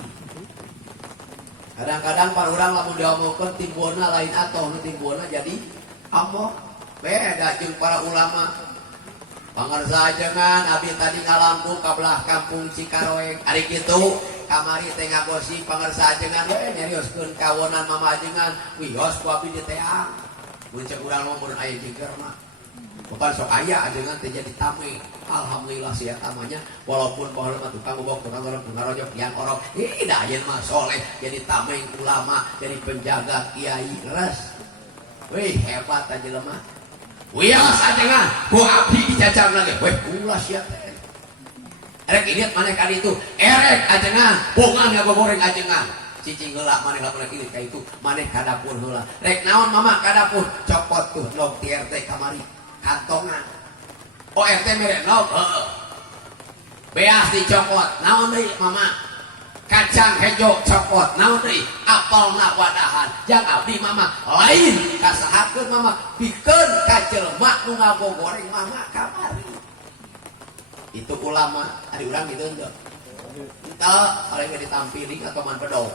Kadang-kadang para orang lamun diomongkeun timbulna lain atoh nu timbulna jadi amok. Beda jeung para ulama. Pangarsa ajengan abi tadi ngalambung ka belah kampung Cikaroeng. Ari kitu kamari teh ngagosip pangarsa ajengan we nyarioskeun kawonan mama ajengan wios ku abi di teang. Mun ceuk urang mah mun aya jeger mah. Bukan sok aya ajengan teh jadi tameng. Alhamdulillah sia tamanya walaupun baheula mah tukang ngobok tukang ngarojok yang orok da ayeuna mah soleh jadi tameng ulama jadi penjaga kiai leres. Wih hebat aja lemah. Wios ajengan ku abdi dijajarna ge weh ulah sia teh. Erek idiot maneh ka ditu erek ajengan bungan ngagoreng ajengan. Cicing heula maneh lamun kieu ka itu maneh ka dapur heula. Rek naon mama ka dapur copot tuh log ti RT kamari kantongan. Oh RT mere nog beas dicopot naon deui mama kacang hejo copot naon deui apelna wadahan jang abdi mama lain kasahakeun mama pikeun ka jelema nu ngagogoreng mama kamari. Itu ulama ari urang kitu henteu entah paling ditampili atau man pedog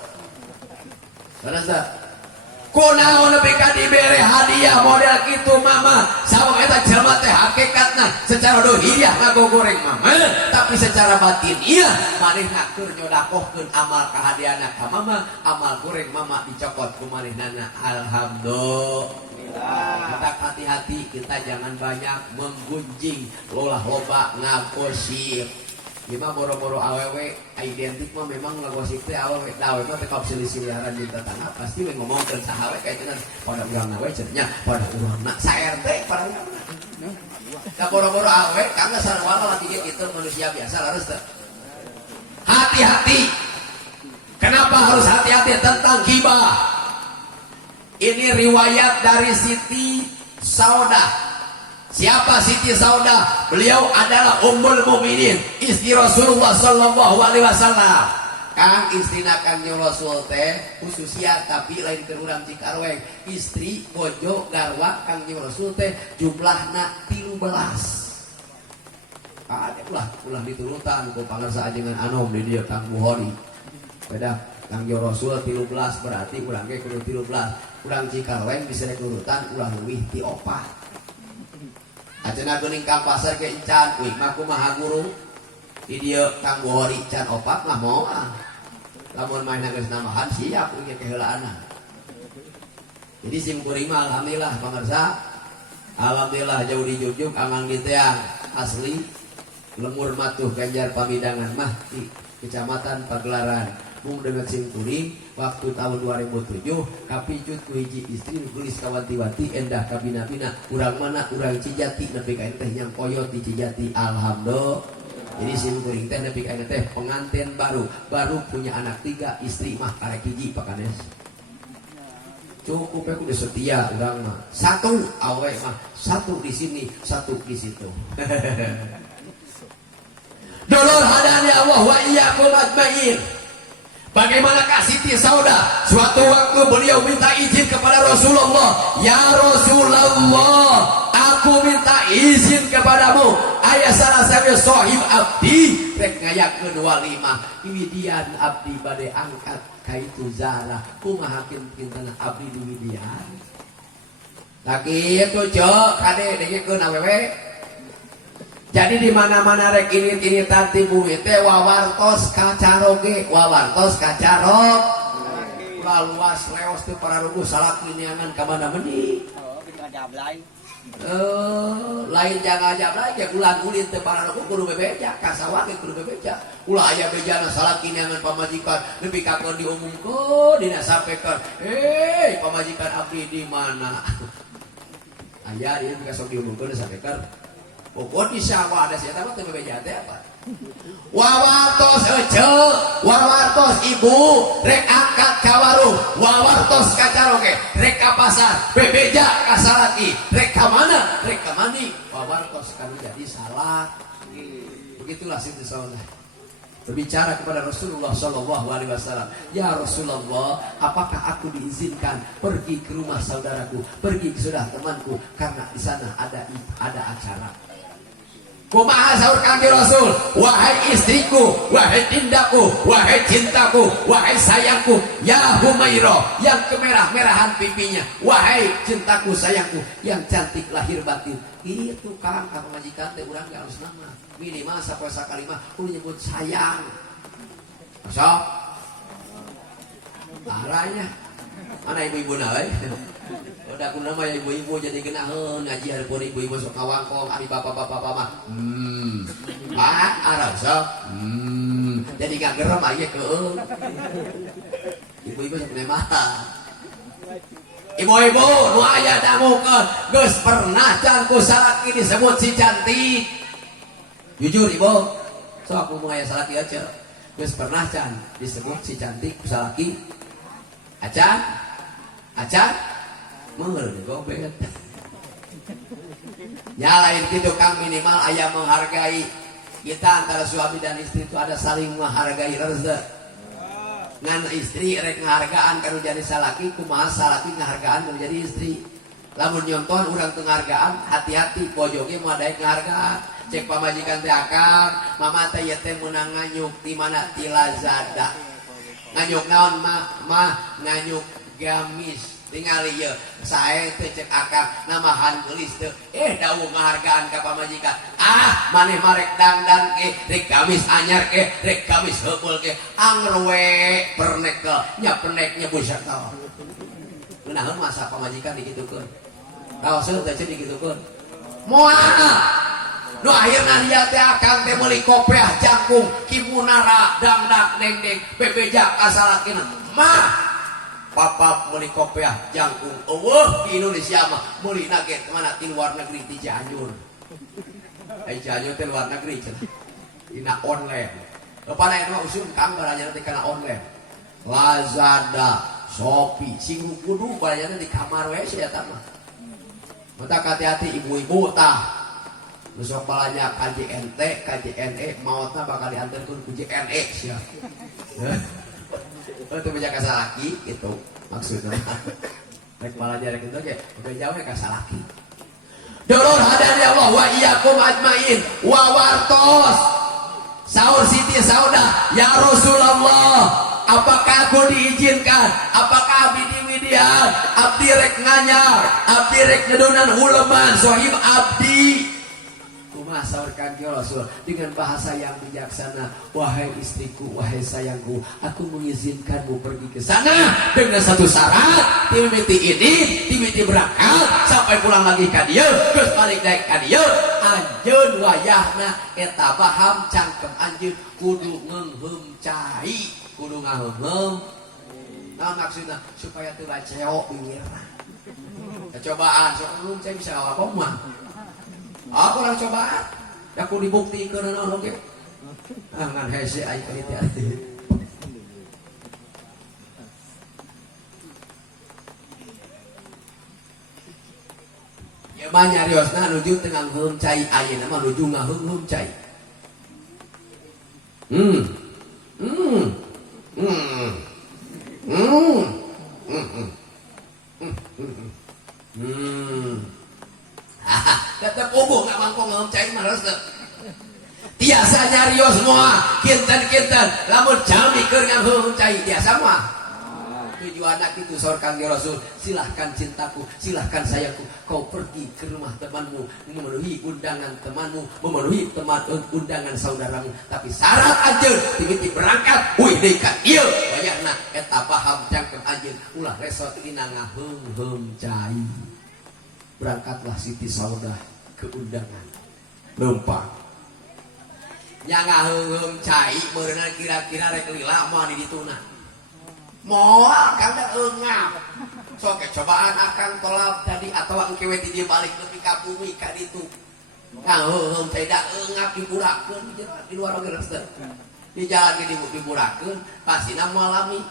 sanes teh kunaon nepi ka dibere hadiah model kitu mama sabab eta jelema teh hakikatna secara dohiyah ngagogoreng mama tapi secara batin iya manehna keur nyodakohkeun amal kahadiahna ka mama amal goreng mama dicokot ku manehnana. Alhamdulillah. Kita hati-hati, kita jangan banyak menggunjing lolah loba ngagosip. Lima boro-boro awewe identik mah memang ngagosip teh awewe da awewe teh kap silih-siliharan di tetangga pasti we ngomongkeun sahawe kayak pada urang we cenah pada urangna sa RT pada urangna. Da boro-boro awewe kangga sarua lagi kitu manusia biasa laras teh. Hati-hati. Kenapa harus hati-hati tentang ghibah? Ini riwayat dari Siti Saudah. Siapa Siti Saudah? Beliau adalah Ummul Mukminin, istri Rasulullah sallallahu alaihi wasallam. Kang istrina Kangjeng Rasul teh khususia tapi lain keur urang Cikaroeng. Istri bojo garwa Kangjeng Rasul teh jumlahna 13. Ade ulah diturutan ku pangarsa ajengan anom di dieu Kang Buhori. Beda Kangjeng Rasul 13 berarti urang ge kudu 13. Urang Cikaroeng bisa urutan ulah leuwih ti 4. Acenah geuning Kang Pasar ke encan, wih mah kumaha guru. Di dieu Kang Buhori can 4 mah moal. Lamun main geus namahan siap ieu keheulaanna. Jadi sim kuring mah alhamdulillah pamirsa. Alhamdulillah jauh di Jujug aman kitu yang asli lemur matuh Ganjar Pamidangan mah di Kecamatan Pagelaran. Mung dengan sim kuring waktu tahun 2007 kapicut ku hiji istri nulis kawanti-wanti endah kabina-bina urang mana urang Cijati nepi ka teh nyang koyot di Cijati. Alhamdulillah. Jadi sim kuring teh nepi ka teh pengantin baru punya anak 3 istri mah karek hiji pakanes. Cukup aku udah setia urang mah. Satu awe mah satu di sini, satu di situ. Dolor hadani Allah wa iyyakum ajmain. Bagaimanakah Siti Saudah? Suatu waktu beliau minta izin kepada Rasulullah. Ya Rasulullah, aku minta izin kepadamu. Ayah salah saya sohib abdi rek ngayakeun walimah. Widian abdi bade angkat kaitu Zara. Kumaha pintana abdi di Widian. Lagi itu cok kade dengekeun awewe. Jadi di mana-mana rek ini tanti bumi teh wawartos kacaroge, wawartos kacarok. ulah luas leos teu para rugu salaki neangan ka mana meuni. Lain jangan jablay ge ulan ulin teu para rugu kudu bebeja ka sawah ge kudu bebeja. Ulah aya bejana salaki neangan pamajikan nepi ka keur diumumkeun dina sampaikan. Pamajikan abdi di mana? Aya ieu ka sok diumumkeun sampaikan. Pokok di sawah ada siapa teh bebeja teh apa? Wawartos ece, wawartos ibu, rek angkat ka warung, wawartos ka caroge, rek ka pasar, bebeja ka salaki, rek ka mana, rek ka mani, wawartos kanu jadi salah. Begitulah sintu saudara. Berbicara kepada Rasulullah Shallallahu Alaihi Wasallam, ya Rasulullah, apakah aku diizinkan pergi ke rumah saudaraku, pergi ke saudara temanku, karena di sana ada acara. Kumaha sahur kanjeng Rasul, wahai istriku, wahai tindaku, wahai cintaku, wahai sayangku, ya Humairah yang kemerah-merahan pipinya, wahai cintaku sayangku yang cantik lahir batin. Itu kan kalau majikan teh urang ge harus nama minimal sapoe sakali mah kudu nyebut sayang. Masuk. Arahnya mana ibu-ibu na we? Udah aku nama ya ibu-ibu jadi genaheun ngaji hareupeun ibu-ibu sok kawangkong ari bapak-bapak mah. Pak arah sok. Jadi ngagerem aya keueung. Ibu-ibu sok mah. Ibu-ibu nu aya dangukeun geus pernah can ku salaki disebut si cantik. Jujur ibu, sok ngomong aya salaki aja. Geus pernah can disebut si cantik ku salaki. Acan mengel gobet. Ya lain gitu Kang, minimal ayah menghargai. Kita antara suami dan istri itu ada saling menghargai rezeki. Ngan istri rek ngahargaan kanu jadi salaki, kumaha salaki ngahargaan kanu jadi istri. Lamun nyonton urang teu ngahargaan, hati-hati pojoge moal daek ngahargaan. Cek pamajikan teh akang, mama teh ieu teh meunang nganyuk di mana ti Lazada. Nganyuk naon mah nganyuk gamis. Tingali ya, saya teh cek akang namahan gelis teh. Dawuh ngahargaan ka pamajikan. Maneh marek dangdan ke, rek gamis anyar ke, rek gamis heupeul ke, angrewe pernekel, nya peneknya busak tau. Kunaon masa pamajikan digitukeun. Rasul teh digitukeun. Moal. Nu akhirna dia teh akang teh meuli kopiah jangkung, kimunara, dangdak dengdeng, bebeja ka salakina. Mah papa meuli kopiah jangkung eueuh di Indonesia mah meuli nage mana di luar negeri di Cianjur. Cianjur teh luar negeri cenah. Dina online. Rupana eta mah usun Kang baranya teh kana online. Lazada, Shopee, sing kudu baranya di kamar we sia eta mah. Mata hati-hati ibu-ibu tah. Nu sok balanya KJNT, KJNE maotna bakal diantarkeun ku JNE sia. Itu menjaga salaki gitu maksudnya. Rek malah jarek itu ge udah jauh ka salaki. Dulur hadani Allah wa iyyakum ajmain wa wartos. Saur Siti Saudah, ya Rasulullah, apakah aku diizinkan? Apakah abdi diwidian? Abdi rek nganyar, abdi rek ngedunan uleman, sohib abdi. Kumaha saur Kanjeng Rasul dengan bahasa yang bijaksana, wahai istriku, wahai sayangku, aku mengizinkanmu pergi ke sana dengan satu syarat, timiti ini, timiti berangkat sampai pulang lagi ka dieu, terus balik deui ka dieu, anjeun wayahna eta paham cangkem anjeun kudu ngeunheum cai, kudu ngaheum. Nah maksudna supaya teu baceo pinggirna. Kecobaan sok ngeunheum cai bisa apa mah. Aku orang coba, aku dibuktikan naon oge. Ngan hese aya hati-hati. Ya mah nyariosna nuju teu ngahum cai ayeuna mah nuju ngahum cai. Tetep umum gak mangkong ngom cai mah resep. Tiasa nyarios semua, kinten-kinten, lamun jami keur ngahum cai tiasa mah. tujuan anak itu saur Kangjeng Rasul, silahkan cintaku, silahkan sayangku, kau pergi ke rumah temanmu, memenuhi undangan temanmu, memenuhi undangan saudaramu, tapi syarat anjeun timiti berangkat uih deui ka ieu wayahna eta paham cangkem anjeun ulah resot dina ngaheum-heum cai. Berangkatlah Siti Saudah ke undangan lempang nya ngaheum cai meureunna kira-kira rek lila moal di dituna moal kada eungap sok cobaan akan tolak tadi atawa engke we di dieu balik nepi ka bumi ka ditu ngaheum teh da eungap diburakeun di luar oge resteu di jalan ge diburakeun pasina moal lami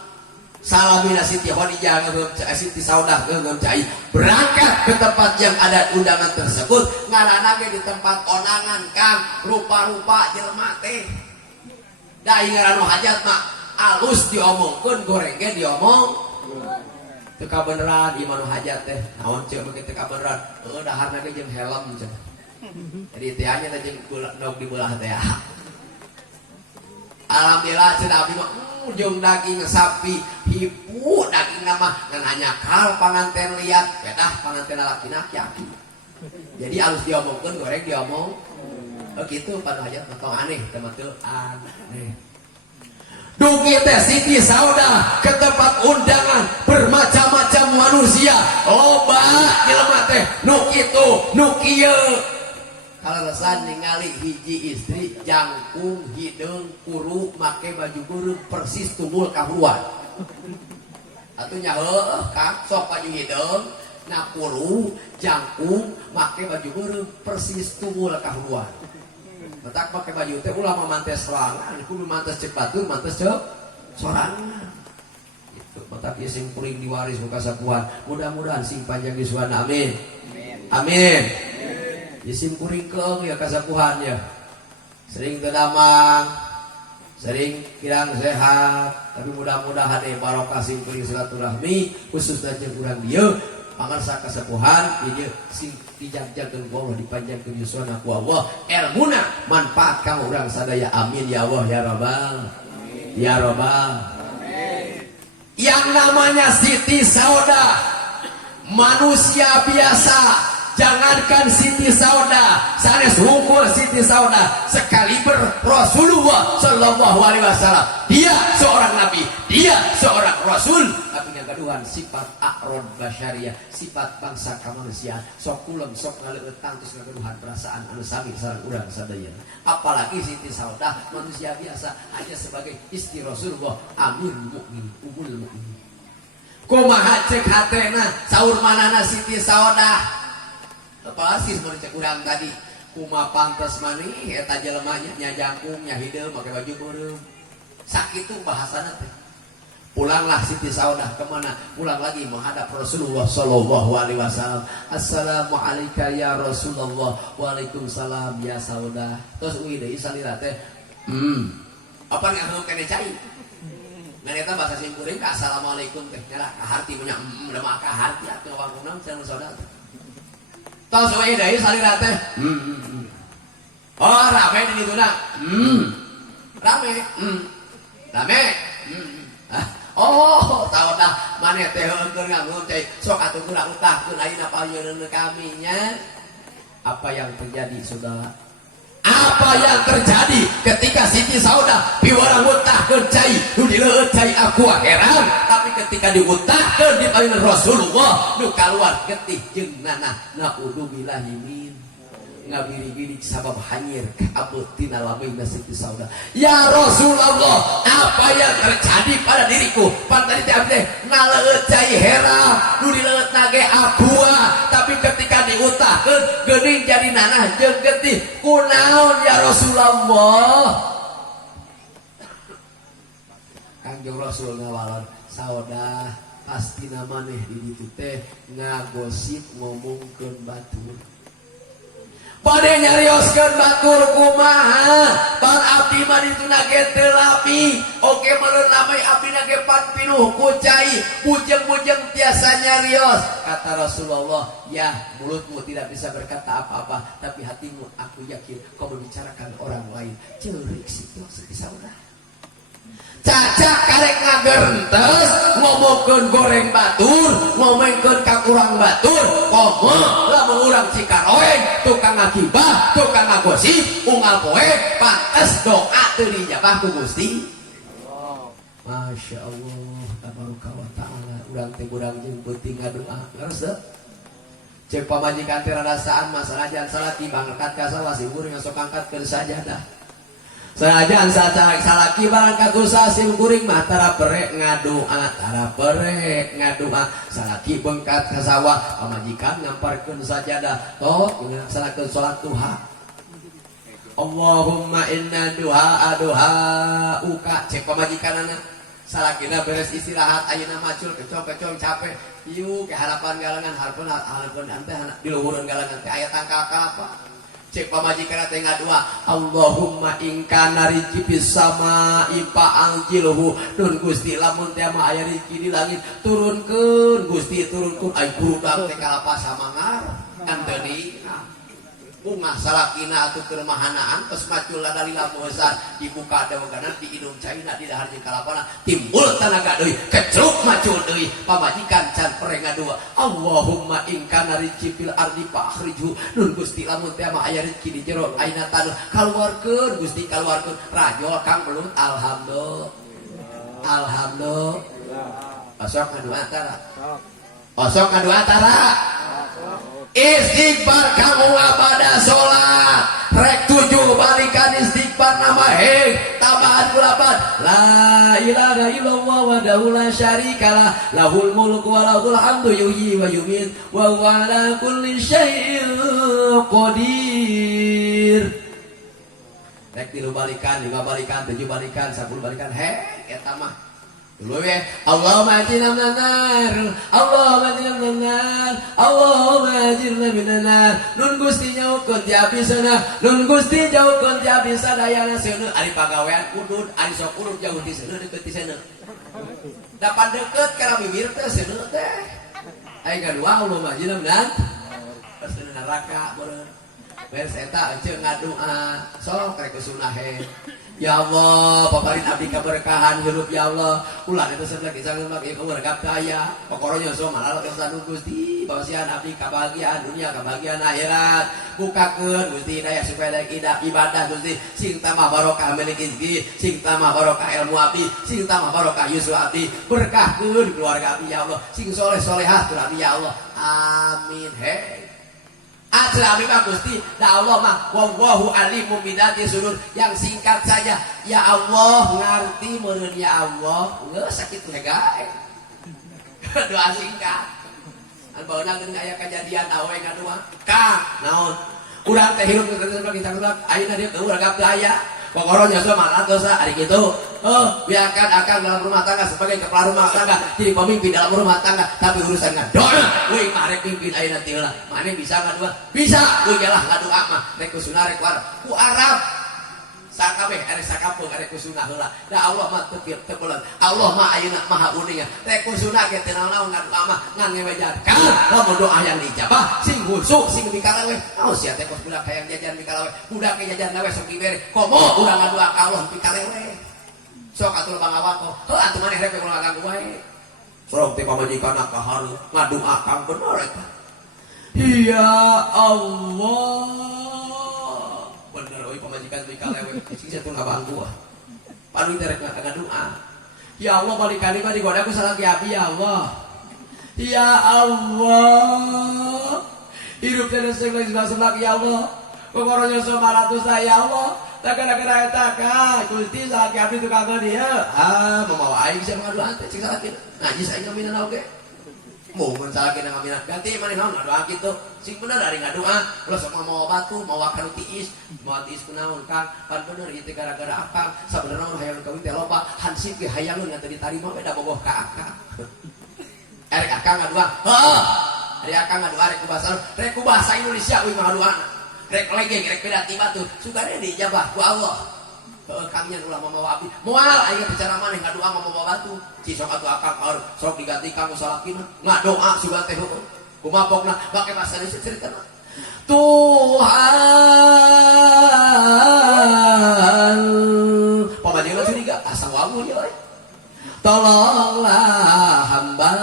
salamina Siti Khadijah Siti Saudah geum cai berangkat ke tempat yang ada undangan tersebut ngaranna ge di tempat konangan Kang rupa-rupa jelema teh da ngaran nu hajat mah alus diomongkeun goreng ge diomong teu kabeneran ieu mah nu hajat teh naon ceuk mah teu kabeneran daharna ge jeung helm cenah jadi teh nya teh jeung dog dibelah teh alhamdulillah cenah abdi mah jeung daging sapi hipu daging nama ngan hanya kal panganten liat bedah panganten lakina yakin jadi harus diomongkeun goreng diomong begitu pada hajat tong aneh teman teu aneh dugi teh Siti Saudah ke tempat undangan bermacam-macam manusia loba jelema teh nu kitu nu kieu kaleresan ningali hiji istri jangkung hideung kuru make baju geureum persis tumbul kahuluan atunya heuh Kang sok baju hideung na kuru jangkung make baju geureum persis tumbul kahuluan matak make baju teh ulah mantes sorangan kudu mantes cek batur mantes cek sorangan itu matak ieu sing kuring diwaris ku kasapuan mudah-mudahan sing panjang di suana amin amin isim kuring keung ya kasapuhan ya sering terdamang sering kirang sehat tapi mudah-mudahan barokah sing kuring silaturahmi khususnya jeung urang dieu pangarsa kasapuhan ieu sing dijagjakeun ku Allah dipanjangkeun yuswana ku Allah ilmuna manfaat ka urang sadaya amin ya Allah ya rabbal ya rabbal amin. Yang namanya Siti Saudah manusia biasa. Jangankan Siti Saudah, sanes hukum Siti Saudah sekaliber Rasulullah Sallallahu Alaihi Wasallam. Dia seorang nabi, dia seorang rasul. Tapi yang kedua sifat a'rod basyariah, sifat bangsa kemanusiaan. Sok kulem, sok ngaleueut tangtus ngageduhan perasaan anu sami sareng urang sadaya. Apalagi Siti Saudah manusia biasa hanya sebagai istri Rasulullah, amirul mukminin, ummul mukminin. Kumaha cek hatena saur manana Siti Saudah? Apa sih sebenarnya kurang tadi kuma pantes manih eta jelema nya jangkung nya hideung make baju geureum sakitu bahasana teh pulanglah Siti Saudah kemana pulang lagi menghadap Rasulullah Sallallahu Alaihi Wasallam assalamu alayka ya Rasulullah waalaikumsalam ya Saudah terus uwi deui salira teh apa ngaheup kene cai ngan eta bahasa sing kuring assalamualaikum teh nya kaharti punya udah mah kaharti atuh wangunna sareng Saudah tos we deui salira teh. Oh, rame di dituna. Rame. Rame. Oh, Saudah maneh teh heuh keur nganggo cai sok atuh kurang utahkeun ayeuna payeun kami nya. Apa yang terjadi saudara? Apa yang terjadi ketika Siti Saudah piwarang utahkeun cai nu dileueut cai aku heran tapi ketika diutahkeun di paeun Rasulullah nu kaluar getih jeung nanah naudzubillahi min ngabiri-biri sabab hanyir kabut tina lameuna Siti Saudah ya Rasulullah apa yang terjadi pada diriku pantari teh abdi ngaleueut cai heran nu dileueutna ge abua tapi ketika diutahkeun geuning jadi nanah jeung getih kunaon ya Rasulullah Kangjeng Rasul ngawalon Saudah pasti maneh di ditu teh ngagosip ngomongkeun batur bade nyarioskeun batur kumaha bar abdi mah dituna ge teu labi oge meureun lamai abdina ge pan pinuh ku cai bujeng-bujeng tiasa nyarios kata Rasulullah ya mulutmu tidak bisa berkata apa-apa tapi hatimu aku yakin kau membicarakan orang lain ceurik Siti Saudah Cacak karek ngagentes ngomongkeun goreng batur, ngomongkeun ka urang batur, komo lamun urang Cikaroeng tukang ngagibah, tukang ngagosip, unggal poe pantes doa teu dijabah ku Gusti. Masya Allah, tabaraka wa ta'ala. Urang teh urang jeung penting ngadoa. Ngeres teu? Cek pamajikan teh radasaan masalah jan salaki bangkat ka sawah si kuring sok angkatkeun sajadah. Sanajan salaki barangkat usaha sim kuring mah tara perek ngadoa, salaki bengkat ka sawah pamajikan ngamparkeun sajadah tok ngasanakeun salat duha. Allahumma inna duha uka cek pamajikanana salakina beres istirahat ayeuna macul kecong capek ieu ke harapan galangan harapan ante diluhureun galangan teh aya tangkal apa. Cek pamajikan teh ngadua Allahumma in kana rizqi sama ipa anjilhu nun Gusti lamun teh mah aya rezeki di langit turunkeun Gusti turunkeun ai budak teh kalapa samangar anteni bunga salakina atuh keur mahanaan tos macul dalila muhsan dibuka dawagan di indung caina di dahar jeung kalapana timbul tanaga deui kecruk macul deui pamajikan can pereng ngadua Allahumma in kana rizqi fil ardi fakhrijhu nun Gusti lamun teh mah aya rezeki di jero ayeuna taneuh kaluarkeun Gusti kaluarkeun rajol kang belut alhamdulillah osok ngadua tara istighfar kamu pada sholat rek 7 balikan istighfar nama tambahan kulapan la ilaha illallah wahdahu la syarikalah lahul mulku wa lahul hamdu yuhyi wa yumiit wa huwa ala kulli syai'in qadir. Rek 3 balikan 5 balikan 7 balikan 10 balikan eta mah dulu ya. Allahumma ajirna minan nar, Allahumma ajirna minan nar, Allahumma ajirna minan nar. Nun Gusti nyaukkeun ti abisana, nun Gusti jauhkeun ti abisana dayana seuneu ari pagawean udud, ari sok urut jauh ti seuneu deukeut ti seuneu. Dapan deukeut kana bibir teh seuneu teh. Ai kadua Allahumma ajirna minan seuneu neraka beureun. Beres eta eceuk ngadoa, sok rek sunah he. Ya Allah, paparin abdi keberkahan hirup ya Allah. Ulah itu sebelah kisah lagi keberkah daya. Pokoknya semua malah kesanu Gusti. Bawasian abdi kebahagiaan dunia, kebahagiaan akhirat. Bukakeun Gusti daya supaya daya ibadah Gusti. Sing tambah barokah miliki rezeki, sing tambah barokah ilmu abdi, sing tambah barokah yusuf abdi. Berkahkeun keluarga abdi ya Allah. Sing soleh solehah abdi ya Allah. Amin. Hei. Asal abdi mah Gusti, da Allah mah wallahu alimun bidati sudur. Yang singkat saja, ya Allah ngarti meureun ya Allah. Geus sakitu hegae. Doa singkat. An baheula geus aya kejadian awe ngadua. Kang, naon? Urang teh hirup sebagai cangkrak, ayeuna dieu urang gap daya. Pokoknya semua dosa hari itu. Biarkan akan dalam rumah tangga sebagai kepala rumah tangga, jadi pemimpin dalam rumah tangga, tapi urusan ngadoa. Woi, mah rek pimpin ayeuna teh heula. Mane bisa ngadoa? Bisa. Woi, jalah ngadoa mah rek kusuna rek ku Arab. Sakabeh arek sakampung arek kusuna heula. Da Allah mah teu teupeuleuh. Allah mah ayeuna maha uning. Rek kusuna ge teu naon ngadoa mah ngan ngewejakan. Lamun doa yang dijabah sing husuk sing mikalawe. Oh sia teh kos budak hayang jajan mikalawe. Budak ge jajan we sok dibere. Komo urang ngadoa ka Allah mikalewe. Sok atuh bangawang kok. Heuh atuh maneh rek ulah ganggu wae. Sok teh pamajikanna ka hareum ngadoa kang bener eta. Ya Allah. Bener euy pamajikan teh kalewe sing satu ngabanggu ah. Panu teh rek ngadoa. Ya Allah balikan mah digoda ku salaki abi ya Allah. Ya Allah. Hidup teh sebelah ya Allah. Pokoknya 900 ya Allah. Takana eta ka Gusti salaki abdi tukang dia. Mamawa aing bisa ngadoa teh cing salaki. Najis aing ngaminan oge. Mun salaki ngaminan ganti maneh naon ngadoa kitu. Sing bener ari ngadoa, lo sok mau batu, mau kanu tiis kunaon Kang. Pan bener ieu teh gara-gara akang. Sabenerna mah hayang kawin teh loba, hansip ge hayangeun ngan teu ditarima we da bogoh ka akang. Arek akang ngadoa. Heuh. Ari akang ngadoa rek ku bahasa Indonesia we mah ngadoa. Rek legeng rek beda tiba tuh sugane dijabah ku Allah. Heuh kangnya ulah mamawa abdi. Moal aing bicara maneh ngadoa mamawa batu. Ci sok atuh akang sok diganti kang salakina. Ngadoa sugan teh heueuh. Kumapokna pakai bahasa Indonesia ceritana. Tuhan pamajikan curiga asal wawu tolonglah hamba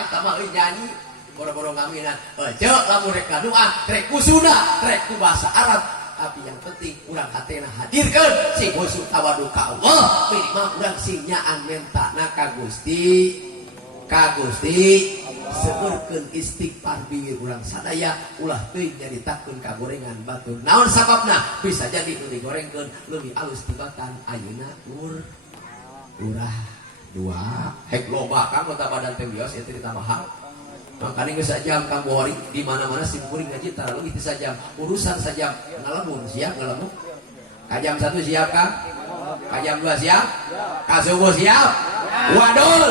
eta mah nyanyi boro-boro ngaminan cek lamun rek ngadoa rek kusuna rek ku bahasa Arab tapi yang penting urang hatena hadirkeun sing husuk tawadu ka Allah minimal urang sing nyaan mentana ka Gusti seurkeun istighfar bibir urang sadaya ulah teuing nyaritakeun kagorengan batur naon sababna bisa jadi nu digorengkeun leuwih alus tibatan ayeuna urah dua hek loba kang kota badan teh bios eta ditambahan makanya geus sajam kang bohori di mana-mana sim kuring ngaji tara leuwih ti sajam urusan sajam ngalamun siap ngalamun kajam 1 siap kang kajam 2 siap ka subuh siap wadul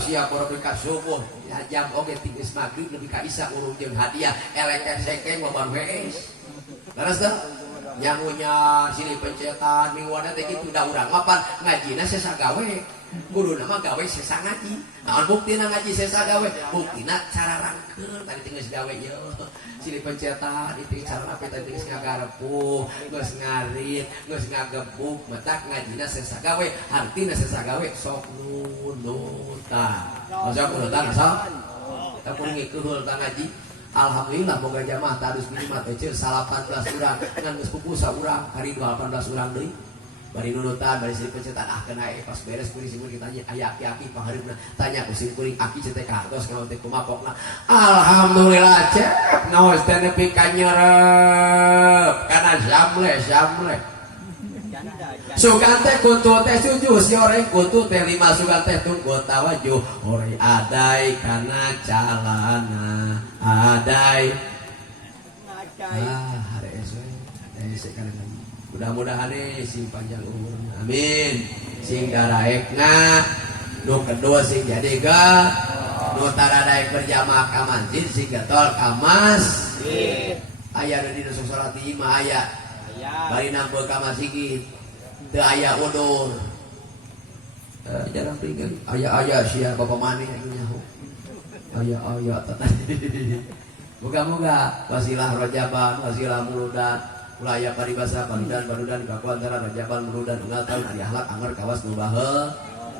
siap orang ka subuh jam oge tingis maghrib lebih ka isya urung jeung hadiah elek sekeng babar wees laras teh nyangunya sini pencetan mingguana teh kitu da urang mapan ngajina sesa gawe guruna mah gawe sesa ngaji naon buktina ngaji sesa gawe buktina cara rangkeun tadi tinggal gawe ye sini pencetan itu cara apa tadi geus ngagarepuh geus ngarit geus ngagebuk metak ngajina sesa gawe artina sesa gawe sok nunutan masa nunutan asal kita kuring ikuhul ta ngaji alhamdulillah boga jamaah tarus minimal teh 18 urang ngan geus pupusa urang hari 18 urang deui bari nunutan bari sini pencetan kena pas beres kuring sing kita tanya aya aki-aki pahareupeuna tanya ku sing kuring aki teh kartos ngaon teh kumapokna alhamdulillah cek ngaos teh nepi ka nyerep kana samle sugan teh kutu teh sujuh si oreng kutu teh 5 sugan teh tunggu tawajuh ore adai kana calana adai hari esok mudah-mudahan sing panjang umur amin sing daraekna nu kedua sing jadi ga nu taradaek berjamaah ka masjid sing getol ka masjid aya nu dina salat imah aya bari nambeul ka masjid teu aya udur jarang pingin aya sia bapak maneh anu nyaho aya moga-moga wasilah rojaban wasilah muludan ulaya paribasa baludan kaku antara rojaban muludan unggal tahun ari ahlak anger kawas nu baheul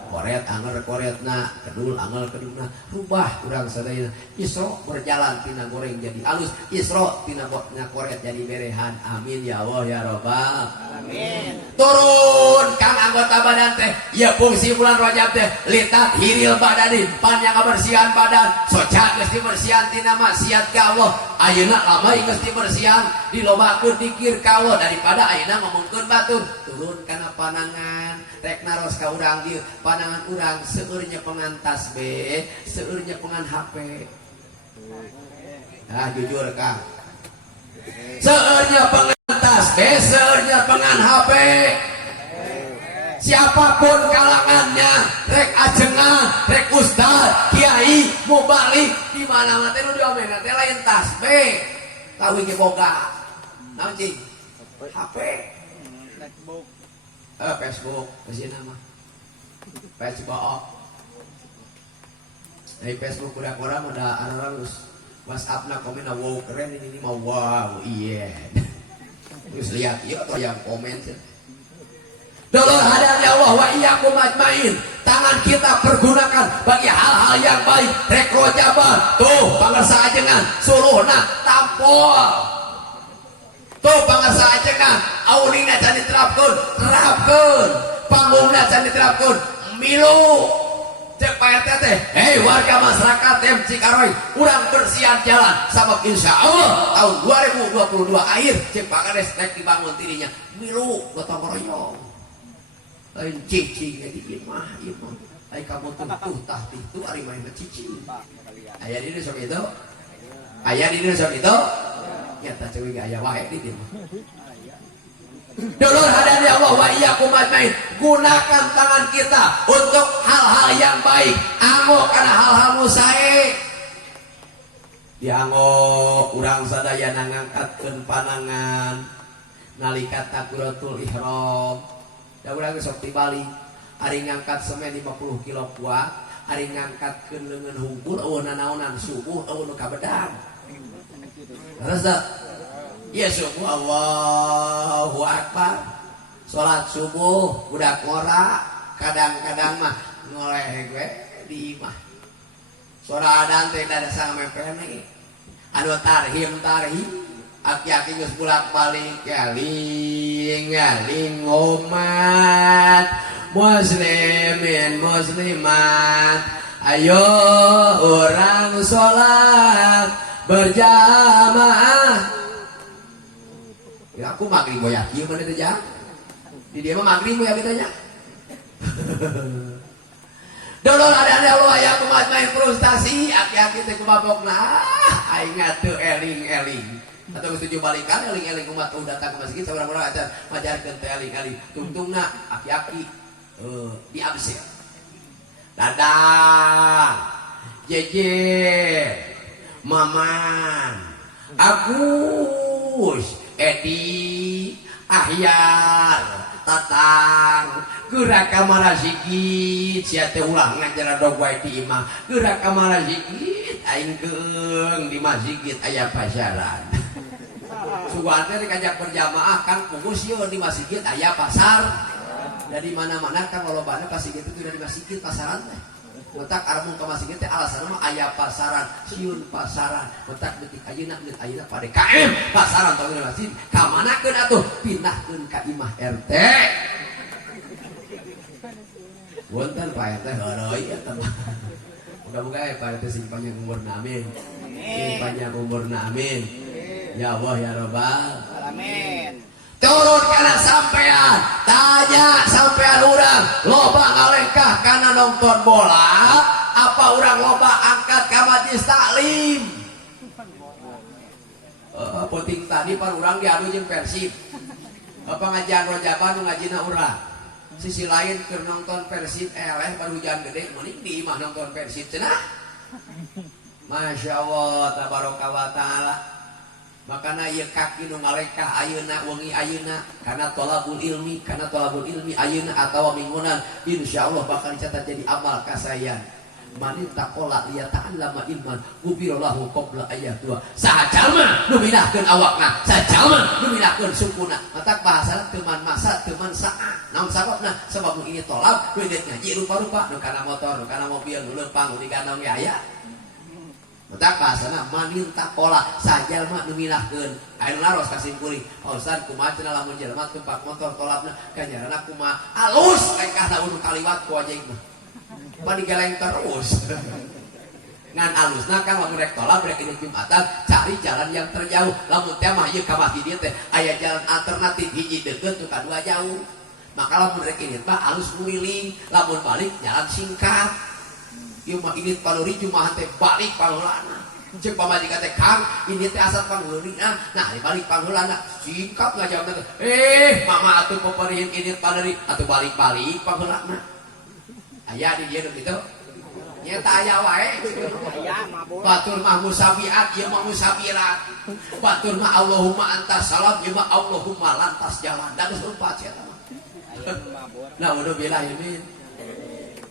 koret anger koretna kedul anger kedulna rubah urang sadayana isro berjalan tina goreng jadi alus isro tina koret jadi berehan amin ya Allah ya Rabbal amin turun kang anggota badan teh ya fungsi bulan Rajab teh litat hiril badanin panjang kebersihan badan soca geus dibersihan tina maksiat ka Allah ayeuna lama geus dibersihan dilobakeun dikir ka Allah daripada ayeuna ngomongkeun batur turun kana panangan rek naros ka urang dieu panangan urang seueurnya pengan tasbih seueurnya pengan HP nah jujur Kang seueurnya pengan tasbih seueurnya pengan HP siapapun kalangannya rek ajengan rek ustad kiai mubalik di mana-mana teh nu diomeuna teh lain tasbih tahu ge boga naon cing HP Facebook masih nama Facebook dari Facebook kurang-kurang udah anak-anak WhatsApp nak komen wow keren ini mau wow iya terus lihat yuk atau yang komen sih Dolor hadanya Allah wa iyyakum ajmain tangan kita pergunakan bagi hal-hal yang baik rekro jabar tuh pangarsa ajengan suruhna tampol tuh pangarsa ajengan aulina can diterapkeun panggungna can diterapkeun milu cek Pak RT teh hei warga masyarakat Dem Cikaroy urang bersihan jalan sabab insya Allah tahun 2022 akhir cek Pak Kades rek dibangun tirinya milu gotong royong lain cicing jadi imah lain kamu tuh tah itu ari main cicing aya di sok itu ya tak cewek aya wae di dieu Dulur hadani Allah wa iyyakum ajmain gunakan tangan kita untuk hal-hal yang baik anggo kana hal-hal nu sae dianggo urang sadaya ngangkatkeun panangan nalika takbiratul ihram da urang sok ti Bali ari ngangkat semen 50 kilo kuat ari ngangkatkeun leungeun hungkul eueuh nanaonan subuh eueuh nu kabedang terus ya subuh Allahu Akbar salat subuh budak ngora kadang-kadang mah ngoleh gue di imah suara adan teh ada sama mepene anu tarhim aki-aki geus bolak-balik galing umat muslimin muslimat ayo orang sholat berjamaah ya aku maghrib boy yakin mana itu jam di dia mah maghrib boy yakin tanya dulu ada Allah yang kumat main frustasi aki-aki teh kumabokna aing atuh eling-eling atau ketujuh balikan eling-eling umat datang ke masjid seorang-orang aja majarkeun teh eling-eling tungtungna aki-aki di absen Dadang Jeje Maman Agus Edi Ahyar Tatang gerak kamar sikit sia teh ulang ngajar dog wae di imah gerak kamar sikit aing geung di masjid aya pasaran sugan teh kajak berjamaah kan kugus yeuh di masjid aya pasar dari mana-mana kan lolobana pas gitu itu dari masjid pasaran teh otak armung ka masjid teh alasan mah aya pasaran sieun pasaran otak detik ayeuna pada KM pasaran tong di masjid ka manakeun atuh pindahkeun ka imah RT wonten Pak RT heureui eta mah muga-muga ya Pak RT sing panjang umurna amin sing panjang umurna amin ya Allah ya Rabbal Amin. turun karena sampean tanya sampean urang loba ngalengkah karena nonton bola apa urang loba angkat ka majlis taklim penting tadi par urang diadu jeung Persib apa ngajian rojaban ngajina urang sisi lain keur nonton Persib eleh baru hujan gede mending di imah nonton Persib cenah Masya Allah tabaraka wa taala makana ieu kaki nu ngalengkah ayeuna wengi ayeuna kana thalabul ilmi ayeuna atawa minggunan insyaallah bakal dicatat jadi amal kasayan man taqala liya ta'allama ilman gubirallahu qabla ayatua saha jalma nu minahkeun awakna saha jalma nu minahkeun sukuna matak bahasa teuman masa teuman saa naon sababna sabab nu ini tolab nu ieu ngaji rupa-rupa nu kana motor nu kana mobil nu leumpang nu digandong ge aya matak bahasana manin takola sajal mah nu minahkeun aya laros kasimpuli Pak Ustaz kumaha cenah lamun jelema tumpak motor tolabna ganjaranna kumaha alus lengkahna unu kaliwat ku ajeung mah pan digeleng terus ngan alusna kan lamun rek tolab rek ini Jumatan cari jalan yang terjauh lamun teh mah ieu ka masjid teh aya jalan alternatif hiji deukeut tu kadua jauh maka lamun rek ini mah alus nguliling lamun balik jalan singkat ieu mah ini paluri jumaah teh balik pangeulana ceuk pamajikan teh Kang ini teh asal pangeulina nah dibalik pangeulana singkat ngajawabna teh mama atuh poperihin ini paluri atuh balik-balik pangeulana aya di dieu kitu nya teh aya wae aya mabur batur mah musabiat ieu mah musabirat batur mah Allahumma antas salam ieu mah Allahumma lantas jalan dan sumpat sia mah nah udah bila ini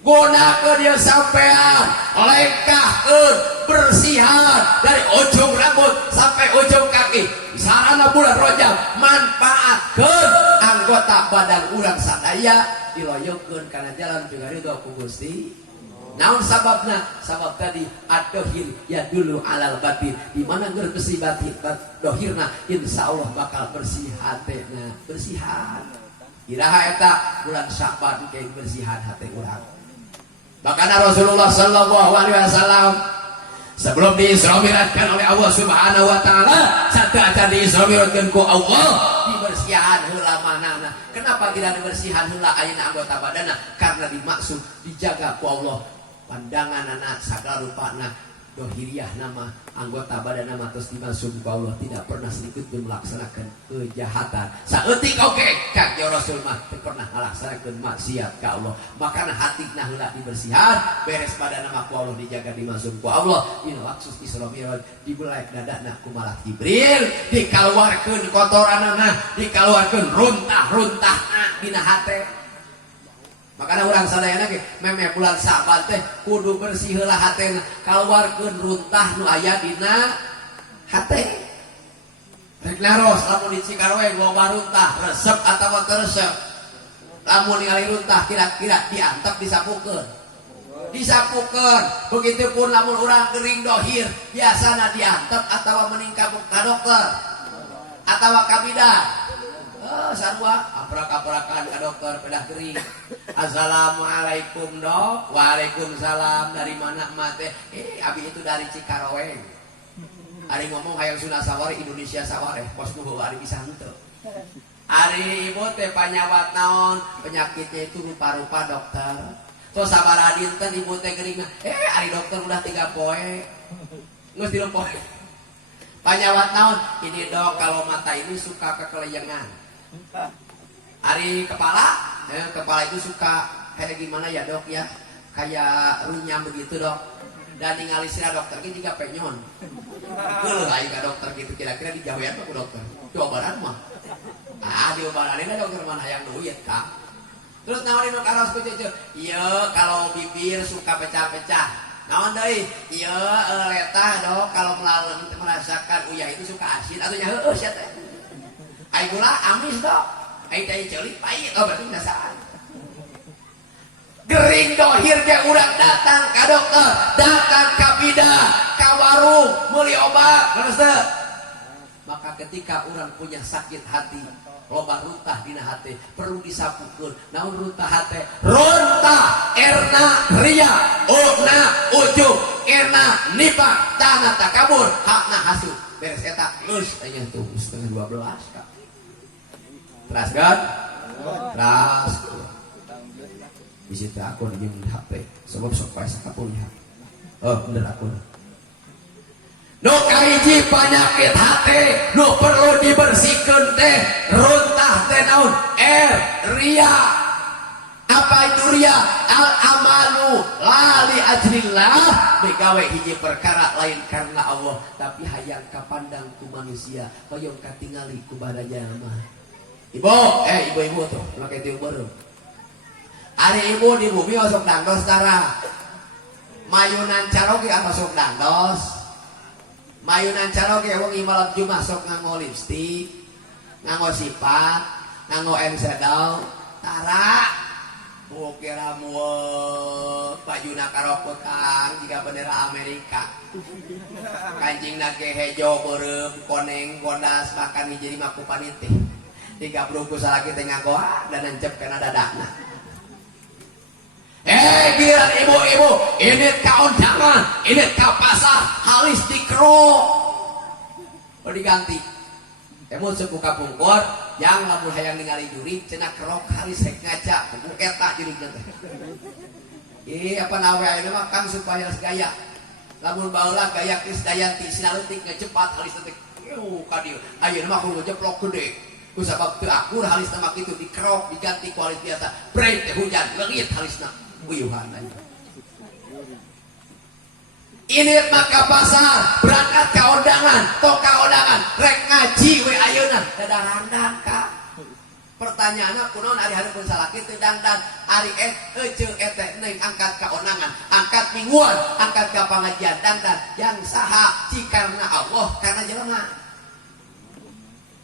gunakeun dia sampean lengkahkeun bersihan dari ujung rambut sampai ujung kaki sarana bulan Rajab manfaatkeun anggota badan urang sadaya diloyokkeun kana jalan jeung ridho ku Gusti naon sababna sabab tadi ad-dohir ya dulu alal batin di mana geus bersih batin dohirna insyaallah bakal bersih hatena bersihan iraha eta bulan Sya'ban kayak bersihan hati urang. Bahkan Rasulullah sallallahu alaihi wasallam sebelum diisra mi'rajkan oleh Allah Subhanahu wa taala saat diisra mi'rajkan ku Allah dibersihan heula manana. Kenapa tidak dibersihan heula ayeuna anggota badanna? Karena dimaksud dijaga ku Allah pandanganna sagala rupana dohiriyah nama anggota badan nama terus dimasuk ku Allah tidak pernah sedikit pun melaksanakan kejahatan saeutik oke Kang Rasul mah teu pernah melaksanakan maksiat ka Allah makana hatina heula dibersihan beres badan nama ku Allah dijaga dimasuk ku Allah dina waktu Isra Mi'raj dibelek dadana ku Malak Jibril dikaluarkeun kotoranana dikaluarkeun runtah-runtahna dina hate makanya orang sadayana ge meme bulan Saban teh kudu bersih heula hatena kaluarkeun runtah nu aya dina hate rek naros lamun di Cikareng loba runtah resep atawa teu resep lamun ningali runtah kira-kira diantep disapukeun. Begitupun lamun urang gering dohir biasana diantep atawa mending ka dokter atawa ka bidan. Sarua aprak-aprakan ka dokter pedah gering. Assalamualaikum dok. Waalaikumsalam. Dari mana mate? Abi itu dari Cikaroweng. Ari ngomong hayang Sunda Saware Indonesia Saware pos nuhul ari bisa henteu. Ari ibu teh panyawat naon penyakitnya itu rupa-rupa dokter. Terus sabaraha dinten ibu teh geuning ari dokter udah 3 poe. Geus 3 poe. Panyawat naon? Ini dok kalau mata ini suka kekeleyengan. Ari kepala itu suka kayak gimana ya dok ya? Kayak runyam begitu dok. Dan ningali sira dokter ge jiga penyon. Geuleuh aya ka dokter gitu kira-kira dijawean ku dokter. Cobaran mah. Diobaranina dokter mah hayang duit Kak. Terus naon nu karos ku ceuceu? Ieu kalau bibir suka pecah-pecah. Naon deui? Ieu letah dok kalau melalem merasakan uyah itu suka asin atau nya heueuh sia teh. Ai gula amis dok. Ai teh ceulik pahit berarti dasaan. Gering dohir ge urang datang ka dokter, datang ka bidan, ka warung meuli obat, geus teu? Maka ketika urang punya sakit hati, loba runtah dina hate, perlu disapukeun. Naon runtah hate? Runtah erna ria, una ujub, erna nifaq, tana takabur, hakna hasud. Beres eta geus aya tuh 11:30 Kak. Teras kan? Teras. Bisa teh akun jeung HP sebab sok pae sakapun ya. Bener akun. Nu kahiji panyakit hate nu perlu dibersihkeun teh runtah teh naon? Ria. Apa itu ria? Al amalu lali ajrillah, begawe hiji perkara lain karena Allah tapi hayang kapandang ku manusia, hoyong katingali ku badaja mah. Ibu tuh, make teu beureum. Ari ibu di bumi masuk dangdos tara. Mayunan caroge masuk dangdos. Mayunan caroge wong malam Jumat sok nganggo lipstik, nganggo sipat, nganggo eyeshadow, tara. Bukira mueuk bajuna karokotan jika bendera Amerika. Kancingna ge hejo beureum koneng gondas makan hiji 5 ku panitih. 3 bungkus salaki teh nganggo dan nancep kana dadakna. Gila ibu-ibu, ini ka undangan, ini ka pasar, halis dikerok. Diganti. Emun sebuka pungkur, yang lamun hayang ningali juri, cenah kerok halis hek ngaca, buku ketak juri teh. Apa nawe ayeuna mah kan supaya gaya. Lamun baheula gaya geus dayanti sinaleutik ngecepat halis teh. Ka dieu. Ayeuna mah kudu jeplok gede. Ku sabab teu akur halis teh kitu dikerok, diganti kualitas biasa. Breit teh hujan, leungit halisna. Buyuhan aja. Ini maka pasar berangkat ke undangan, toka undangan, rek ngaji we ayeuna dadarandang Kak. Pertanyaanna kunaon ari hareupeun salaki teu dandan, ari eceu eteh neung angkat ka undangan, angkat mingguan, angkat ka pangajian dandan yang saha cikarna Allah karena jelema.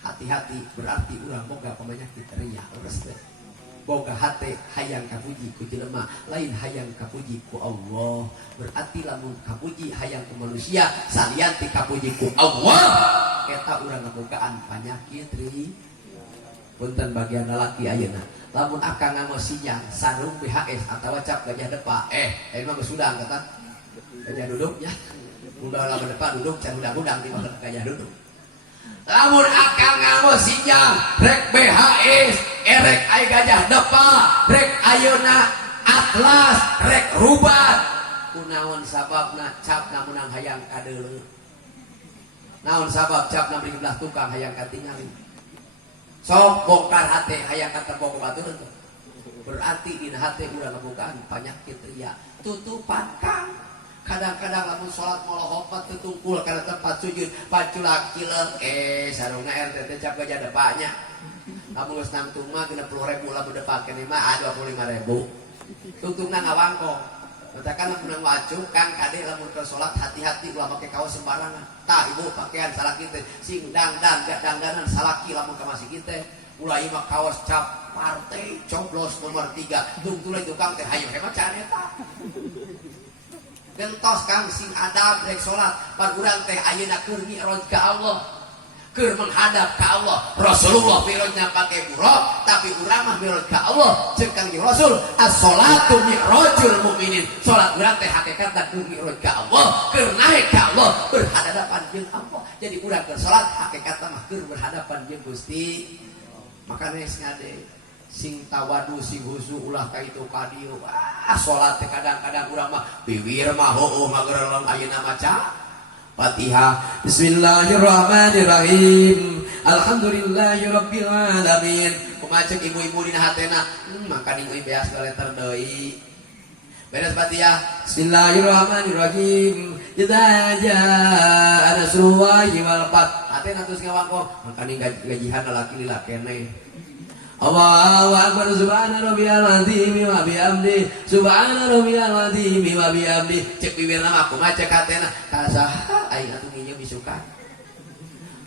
Hati-hati berarti urang boga panyakit ria leres teh. Boga hate hayang kapuji ku jelema lain hayang kapuji ku Allah, berarti lamun kapuji hayang ku manusia salian ti kapuji ku Allah eta urang ngabogaan panyakit ri. Punten bagian lalaki ayeuna lamun akang nganggo sinyal sarung BHS atawa cap gajah depa mah geus udang kata gajah duduknya udah lama depan duduk can udang-udang di mana gajah duduk. Lamun akang nganggo sinyal rek BHS, rek aya gajah depa, rek ayeuna atlas, rek rubat. Kunaon sababna capna menang hayang kadeuleu. Naon sabab capna beri belah tukang hayang katingali. Sok bongkar hate hayang katerbogo batureun. Berarti dina hate urang ngabogaan panyakit ria. Tutupan Kang. Kadang-kadang lamun salat molohopat tutungkul karena tempat sujud paculak cileung sarungna RT cap gajah depanya. Lamun geus nangtung mah 60.000 lamun depak kene mah 25.000. Tungtungna ngawangkong. Matakan lamun wacuk Kang kade lamun ke salat hati-hati ulah make kaos sembarangan. Tah ibu pakaian salaki teh sing dangdan gak dangdanan salaki lamun ka masjid teh Ulah ieu mah kaos cap partai coblos nomor 3 tungtulai tukang teh hayu hemat can eta gentos kang sing adab rek salat pan urang teh ayeuna keur mi'raj ka Allah keur menghadap ka Allah. Rasulullah mi'rajna pake buraq tapi urang mah mi'raj ka Allah ceuk Kangjeng Rasul as-sholatu mi'rajul mukminin. Salat urang teh hakikatna keur mi'raj ka Allah, keur naik ka Allah, berhadapan jeung Allah. Jadi urang keur salat hakikatna mah keur berhadapan jeung Gusti. Makanya ngade sing tawadu sing husu ulah ka itu ka dieu. Salat teh kadang-kadang urang mah bibir mah heueuh mageureuh ayeuna maca Fatihah. Bismillahirrahmanirrahim. Alhamdulillahirabbil alamin. Kumaha ibu-ibu dina hatena maka ibu beas letter deui. Beres Fatihah. Bismillahirrahmanirrahim. Idza jaa nasrullahi wal fath. Hatena terus ngawangkong maka gajihan laki lila keneh. Allahu akbar subhana rabbiyal azim wa bihamdi subhana rabbiyal azim wa bihamdi. Cek bibirna mah kumaha cek hatena kasaha aing atuh ngieu bisukan.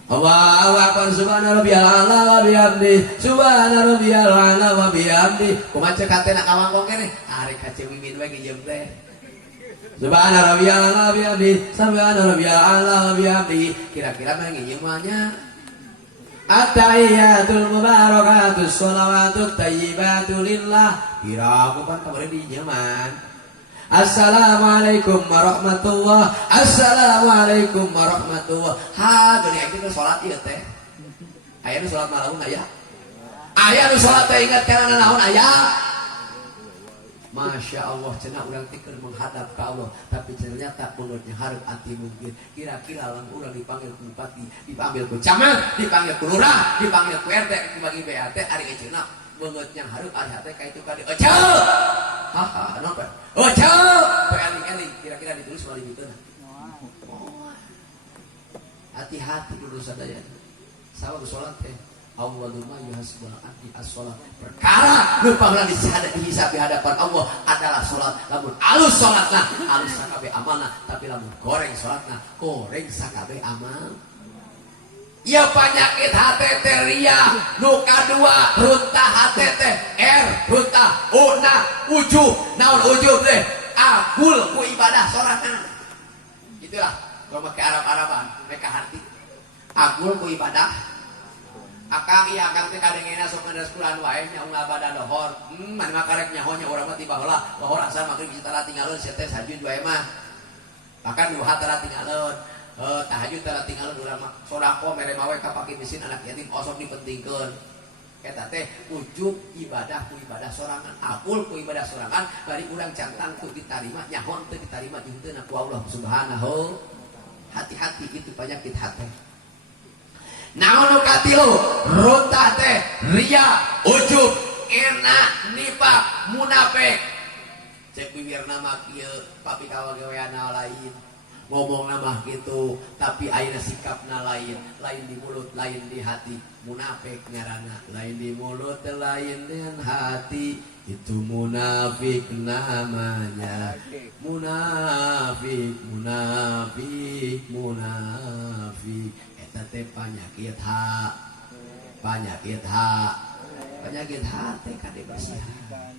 Allahu akbar subhana rabbiyal ala wa bihamdi subhana rabbiyal ala wa bihamdi. Kumaha cek hatena kawangkong keneh arek ka cek mimin we ngieum teh. Subhana rabbiyal ala wa bihamdi subhana rabbiyal ala wa bihamdi. Kira-kira mah ngieum mah nya At-tahiyyatul mubarakatus sholawatut thayyibatu lillah. Kira aku kan kemarin di Jerman. Assalamualaikum warahmatullah. Assalamualaikum warahmatullah. Ha, geuning aing teh salat ieu teh. Aya nu salat malaun aya. Aya nu salat teh ingat kana naon aya. Masya Allah, cenah urang teh keur menghadap ka Allah, tapi ternyata mulutnya hareup anti mungkin. Kira-kira lamun urang dipanggil ku bupati, dipanggil ku camat, dipanggil ku lurah, dipanggil ku RT, ku bagi BRT, ari eceuna beungeutnya hareup ari hate ka itu ka dieu. Eceu. Haha, naon Pak? Eceu. Eling-eling, kira-kira ditulis wali biteuna. Hati-hati dulu sadaya. Sabab salat teh awwaluma yuhasibul abdi as-shalat. Perkara nu panglah dihisab di hadapan Allah adalah salat. Lamun alus salatna, alus sakabe amalna, tapi lamun goreng salatna, goreng sakabe amal. Ya penyakit hate teh ria, nu kadua runtah hate teh runtah una ujub. Naon ujub teh? Agul ku ibadah sorangan. Itulah kalau make Arab-Araban mereka hati. Agul ku ibadah Akang iya akang teh kadengena sok ngeundeus Quran wae nya unggal badan lohor. Mani mah karek nyaho nya urang mah tiba heula. Lohor asal magrib ditara tinggalun sia teh tahajud wae mah. Bahkan duha tara tinggalun. Tahajud tara tinggalun urang mah. Sodaqo mere mawe ka fakir miskin anak yatim osok dipentingkeun. Eta teh ujub ibadah ku ibadah sorangan, akul ku ibadah sorangan, bari urang cantang ku ditarima nyaho teu ditarima jeung teu ku Allah Subhanahu. Hati-hati itu penyakit hati. Naon nu katilu runtah teh ria ujub enak nifaq munafik. Cek bibirna mah kieu papi kawagaweana lain ngomongna mah kitu tapi ayeuna sikapna lain, lain di mulut lain di hati. Munafik ngaranna lain di mulut lain di hati, itu munafik namanya. Munafik munafik munafik teh penyakit hati kade bersihan.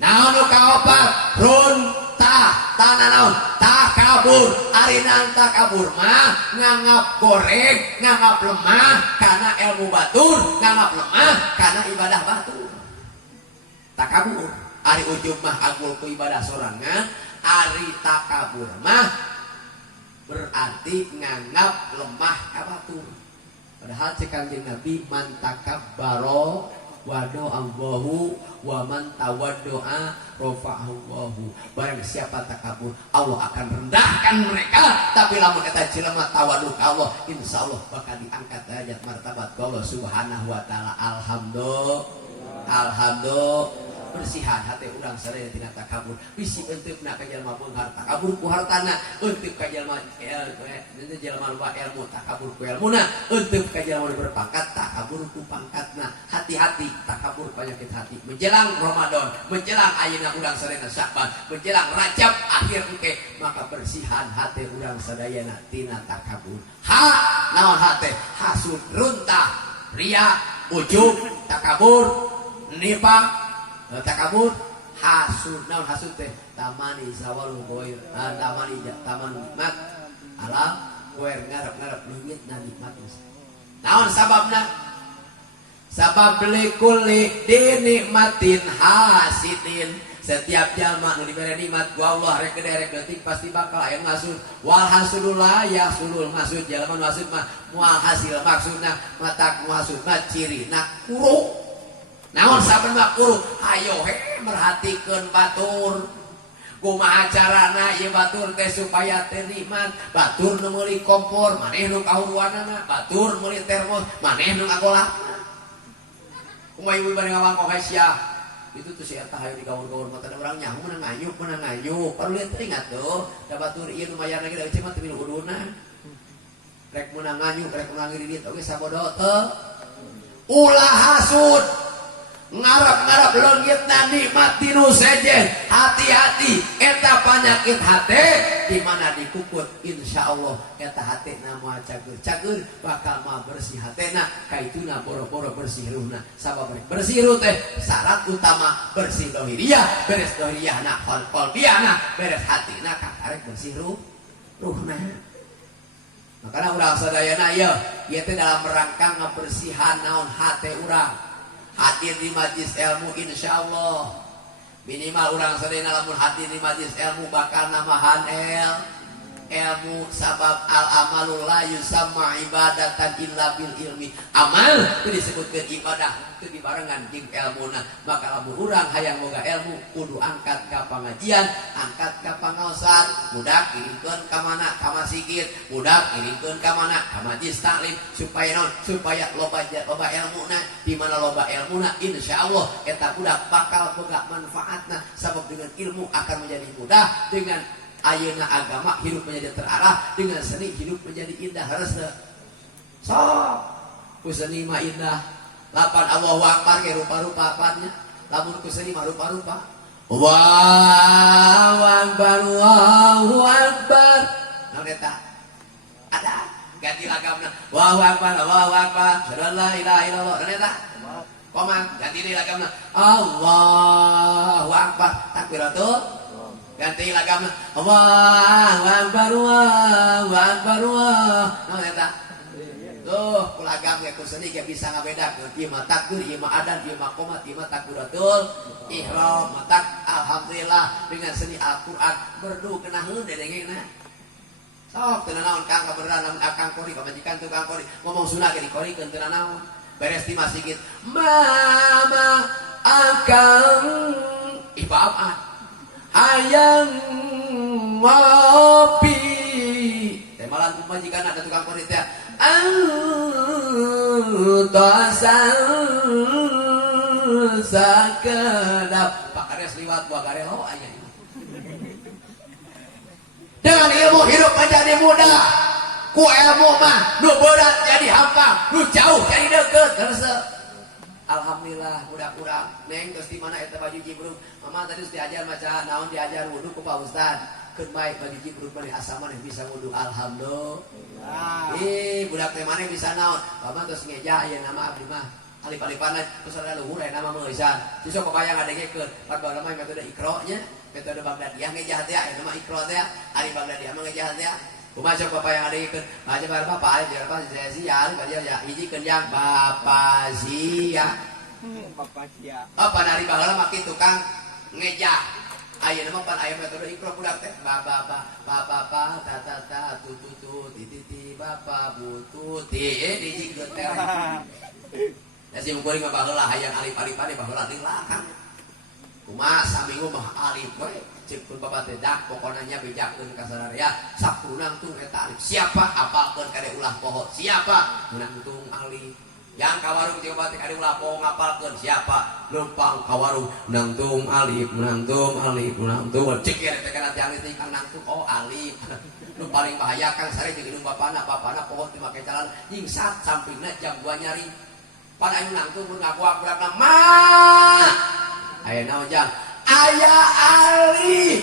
Naon nu kaopat runtah tanah naon takabur. Arina takabur mah nganggap goreng, nganggap lemah karena ilmu batur, nganggap lemah karena ibadah batur. Takabur ari ujub mah agul ku ibadah sorangan, ari takabur mah berarti nganggap lemah kabatur. Padahal cek Kanjeng Nabi man takabbaro wado Allahu wa man tawaddoa rafa'ahu Allahu. Barang siapa takabur, Allah akan rendahkan mereka. Tapi lamun eta jelema tawadhu ka Allah, insyaallah bakal diangkat derajat martabat ka Allah Subhanahu wa taala. Alhamdulillah. Bersihan hati urang sadaya tina takabur. Bisi enteupna ka jalma beunghar takabur ku hartana, eunteup ka jalma loba ilmu takabur ku ilmuna, eunteup ka jalma berpangkat takabur ku pangkatna. Hati-hati takabur penyakit hati. Menjelang Ramadan, menjelang ayeuna urang sadaya Sya'ban, menjelang Rajab akhir engke, maka bersihan hati urang sadayana tina takabur. Naon hate? Hasud, runtah, ria, ujub takabur nifaq takabur hasud. Naon hasud teh tamani sawalul goir tamani taman nikmat alam goir ngarep-ngarep leungit na nikmat. Naon sababna? Sabab likulli dinikmatin hasidin. Setiap jalma nu diberi nikmat ku Allah rek derek leutik pasti bakal aya maksud. Wal hasulullah ya sulul maksud jalma maksud mah moal hasil maksudna matak maksud mah cirina kuru. Naon sabenerna kuru? Hayo he merhatikeun batur. Kumaha carana ieu batur teh supaya teh nikmat. Batur nu meuli kompor, maneh nu kahuruanana. Batur meuli termos, maneh nu ngagolakna. Kumaha ieu bari ngawangkong sia. Itu tuh si eta hayu di gaur-gaur mata ada urang nyaho meunang ngayup. Perlu lihat teringat tuh. Da batur ieu nu mayarna ge da eueuh mah teu milu uduna. Rek meunang ngayup, rek meunang ngiririt oge sabodo teu. Ulah hasud. Ngarap-ngarap leungitna nikmat tinu sejen. Hati-hati eta panyakit hate di mana dikukut insyaallah eta hatena moal cager-cager bakal mah bersih hatena kaituna boro-boro bersih ruhna. Sabab bersih ruh teh syarat utama bersih dohiriyah, beres dohiriyahna qalbiyahna, beres hatina kakarek bersih ruhna. Makana urang sadayana ieu teh dalam rangka ngabersihan naon hate urang. Hadir di majlis ilmu insyaallah minimal urang sadayana lamun hadir di majlis ilmu bakal namahan ilmu sabab al amalul la yusamma ibadatan illa bil ilmi. Amal teu disebutkeun ibadah teu dibarengan jeung ilmuna. Maka lamun urang hayang boga ilmu kudu angkat ka pangajian, angkat ka pangaosan, budak kirimkeun ka mana ka masjid, budak kirimkeun ka mana ka majlis taklim supaya naon? Supaya loba ilmuna. Di mana loba ilmuna insyaallah eta budak bakal boga manfaatna. Sabab dengan ilmu akan menjadi mudah, dengan ayeuna agama hidup menjadi terarah, dengan seni hidup menjadi indah. Harus sok ku seni mah indah. Lapan Allahu Akbar ge rupa-rupa apanya. Lamun ku seni mah rupa-rupa. Allahu Akbar, Allahu Akbar. Naon eta? Ada ganti lagamna. Allahu Akbar, Allahu Akbar. La ilaha illallah. Naon eta? Koman ganti deui lagamna. Allahu Akbar. Takbiratul ganti lagamna. Allahu Akbar, Allahu Akbar. Naon eta? Tuh, kulagam ge ku seni ge bisa ngabedakeun ieu mah takbir, ieu mah adan, ieu mah qomat, ieu mah takbiratul ihram. Matak alhamdulillah dengan seni Al-Qur'an berdu kenaheun dedengena. Sok teu naon kang kabeneran lamun akang kori pamajikan tukang kori ngomong sunah ge dikorikeun teu naon. Beres di masjid mama akang ibaab hayang ngopi teh malan pamajikan ada tukang kori teh dosan sakedap pakares liwat buah garelo aya. Dengan ilmu hidup menjadi mudah, ku ilmu mah nu berat jadi hampa, nu jauh jadi deukeut. Heuseul. Alhamdulillah budak-budak neng terus di mana eta baju jibruk. Mama tadi diajar maca naon diajar wudu ku Pak Ustad. Keun bae baju jibruk mah asa maneh bisa wudu alhamdulillah. Budak teh maneh bisa naon? Mama terus ngeja aya nama abdi mah. Alif-alifan terus ada luhur aya nama meuleusan. Sisok kebayang ngadengekeun. Padahal mah metode ikro nya, metode Baghdadiyah ngejah teh aya nama ikro teh. Ari Baghdadiyah mah ngejah teh. Kumaha sok Bapak yang ngadengekeun? Baca bar Bapak aja Bapak saya sial kalian ya hiji keun Bapak sia. Bapak sia. Apa dari baheula mah kitu Kang ngejah. Ayeuna mah pan aya metode ikro budak teh. Bapak ta tu ti Bapak butuh ti hiji keun teh. Da si mungkuring mah baheula hayang alif-alifane baheula deulak Kang. Kumaha saminggu mah alif we. Cik pun Bapak teh dak pokona nya bejakeun ka sadaya. Sabtu nangtung eta alif. Siapa apalkeun kade ulah poho? Siapa? Nangtung alif. Yang kawarung jeung Bapak teh kade ulah poho ngapalkeun siapa? Lempang kawarung nangtung alif, nangtung alif, nangtung. Cik ya teh kana tiang teh Kang nangtung oh alif. Nu paling bahaya Kang sare jeung indung bapana poho teh make calon nyingsat sampingna jam 2 nyari. Pan anu nangtung mun ngaguak budak ma. Aya naon jang? Aya alif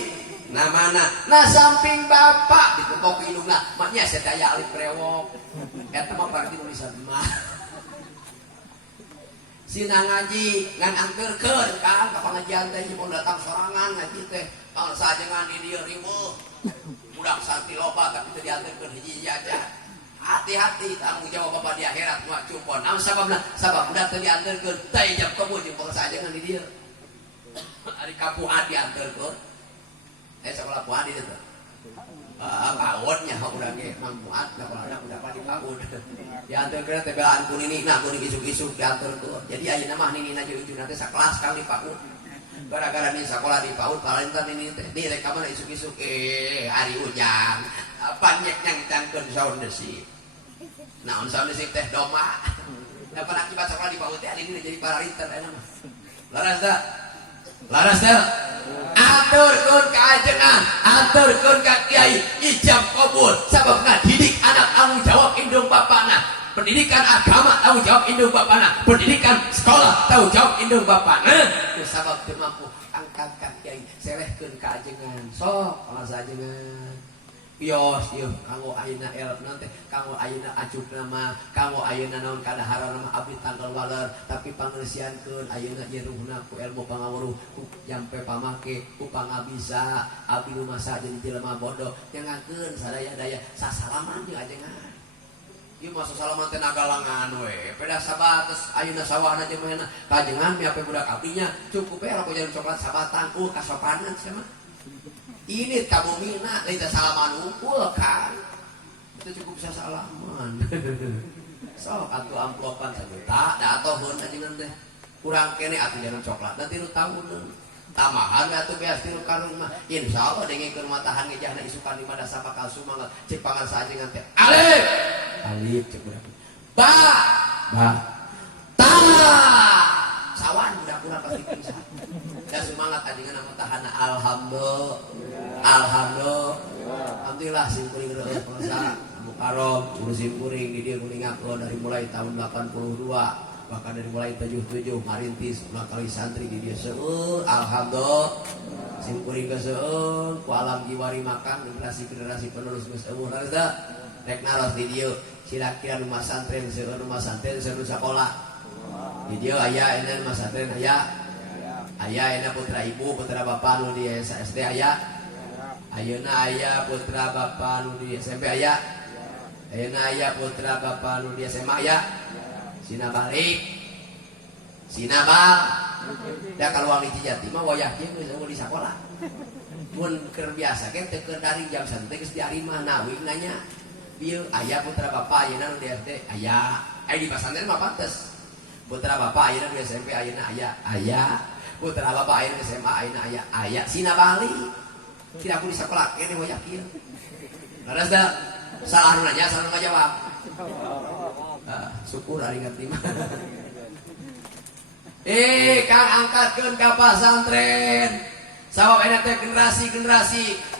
namana na samping Bapak dipupok indungna maknya saya aya alif brewok eta mah berarti nulisan mah Sina ngaji ngan angkeurkeun kan ka pangajian teh mun datang sorangan ngaji teh kalau sajengan di dieu riweuh budak santri loba tapi teu dianteurkeun hiji aja. Hati-hati tanggung jawab Bapak di akhirat mah cumpon. Namun sababna budak teu dianteurkeun teh jam kebun jeung kalau sajengan di dieu. Ari kapuhan dianteurkeun. Sekolah puan di dieu. Paudnya udah ge mampuat kalau udah pada paud. Dianteurkeun teh belaan kuninina kuning isuk-isuk dianteurkeun. Jadi ayeuna mah ninina jeung ijuna teh sakelas kali paud. Gara-gara di sekolah di PAUD palintan ini teh di rek kamana isuk-isuk hari hujan panyek nyangitangkeun saur deusik naon saur deusik teh doma dapat akibat sekolah di PAUD teh ini jadi pararinter eta mah laras teh aturkeun ka ajengan aturkeun ka kiai ijab qabul sababna didik anak tanggung jawab indung bapana pendidikan agama tanggung jawab indung bapana pendidikan sekolah tanggung jawab indung bapana sabab teu mampu angkat kiai selehkeun ka ajengan sok kalau sajengan pios ieu kanggo ayeuna elna teh kanggo ayeuna acukna mah kanggo ayeuna naon kadaharan mah abdi tanggal waler tapi pangresiankeun ayeuna ieu ruhna ku ilmu pangawuruh ku jampe pamake ku pangabisa abdi nu masa jadi jelema bodoh nyangakeun sadaya-daya sasalaman jeung ajengan. Ieu mah salaman teh nagalangan we. Peda sabates ayeuna sawahna jeung mehna kajengan miape budak abdinya cukup we laku jarum coklat sabatan kasopanan sia mah. Ini kabumina lain teh salaman unggul kan. Itu cukup bisa salaman. Sok atuh amplopan sajuta da atoheun ajengan teh. Kurang kene atuh jarum coklat da 3 tahuneun. Tamahan atuh beas 3 karung mah insyaallah dengekeun matahan ngejahna isukan di mana sapakal sumangat cek pangan sajengan teh. Alif cek budak. Ba. Ta. Sawan budak urang pasti bisa. Da semangat ajengan nama tahana alhamdulillah simkuring reus pangsa Mukarram urusin kuring di dieu kuningakeun dari mulai tahun 82 bahkan dari mulai 77 marintis ulah kali santri di dieu seueur alhamdulillah simkuring geus seueur ku alam jiwari makan generasi penerus geus eueuh rada rek naros di dieu kira-kira rumah santren seueur sakola di dieu aya euna rumah santren aya euna putra ibu putra bapa nu di SD aya ayeuna aya putra bapa nu di SMP aya ayeuna aya putra bapa nu di SMA aya sina balik sina bal da kaluar di Cijati mah wayah ieu geus di sakola mun keur biasa ge teu keur dari jam 1 geus di ari mah nah wing nanya ieu aya putra bapa ayeuna nu di SD aya di pasantren mah pantes putra bapa ayeuna di SMP ayeuna aya putra bapa ayeuna SMA ayeuna aya sina bali tidak aku di sekolah kene wayah kieu laras da salah nu nanya salah nu ngajawab syukur ari ngerti mah Kang angkatkeun ka pasantren sabab eta teh generasi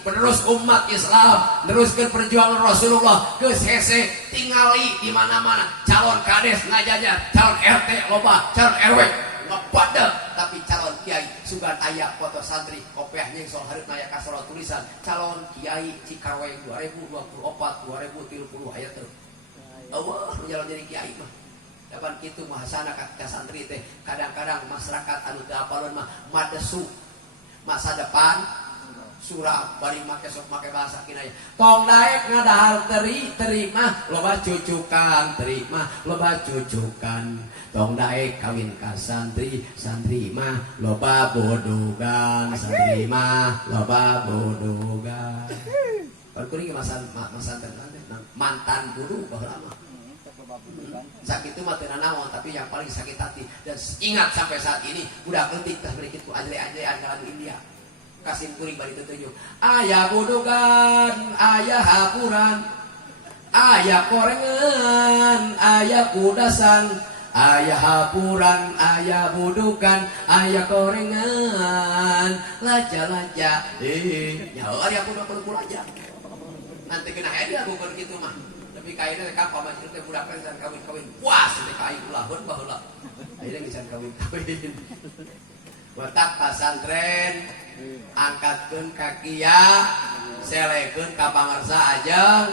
penerus umat Islam neruskeun perjuangan Rasulullah geus hese tingali di mana-mana calon kades ngajajar calon RT loba calon RW ngepada tapi calon kiai sugan aya foto santri kopiah nyengsol hareup aya kasoro tulisan calon kiai Cikarweng 2024 2030 aya teu Allah nu jalan jadi kiai mah dapan kitu mahasana ka santri teh kadang-kadang masyarakat anu teu apalun mah madesu masa depan surah bari make sok make bahasa kinaya tong daek ngadahar terima loba cucukan terima loba cucukan tong daek kawin ka santri mah loba bodogan santri mah loba bodogan pan kuring mantan guru baheula mah sakit itu mah teu naon tapi yang paling sakit hati dan ingat sampai saat ini budak leutik teh beri kitu ajle-ajlean ka lagu India kasim kuring bari tunjuk aya bodogan aya hapuran aya korengan aya kudasan aya hapuran aya bodogan aya korengan laja nyaho aya kudu aja nanti kena hadiah aku keur kitu mah tapi kaina teh ka pamajikan teh budak teh kawin puas teh ka aing ulahun baheula ayeuna geus kawin watak pasantren angkatkeun ka kieu selekeun ka pangarsa ajeng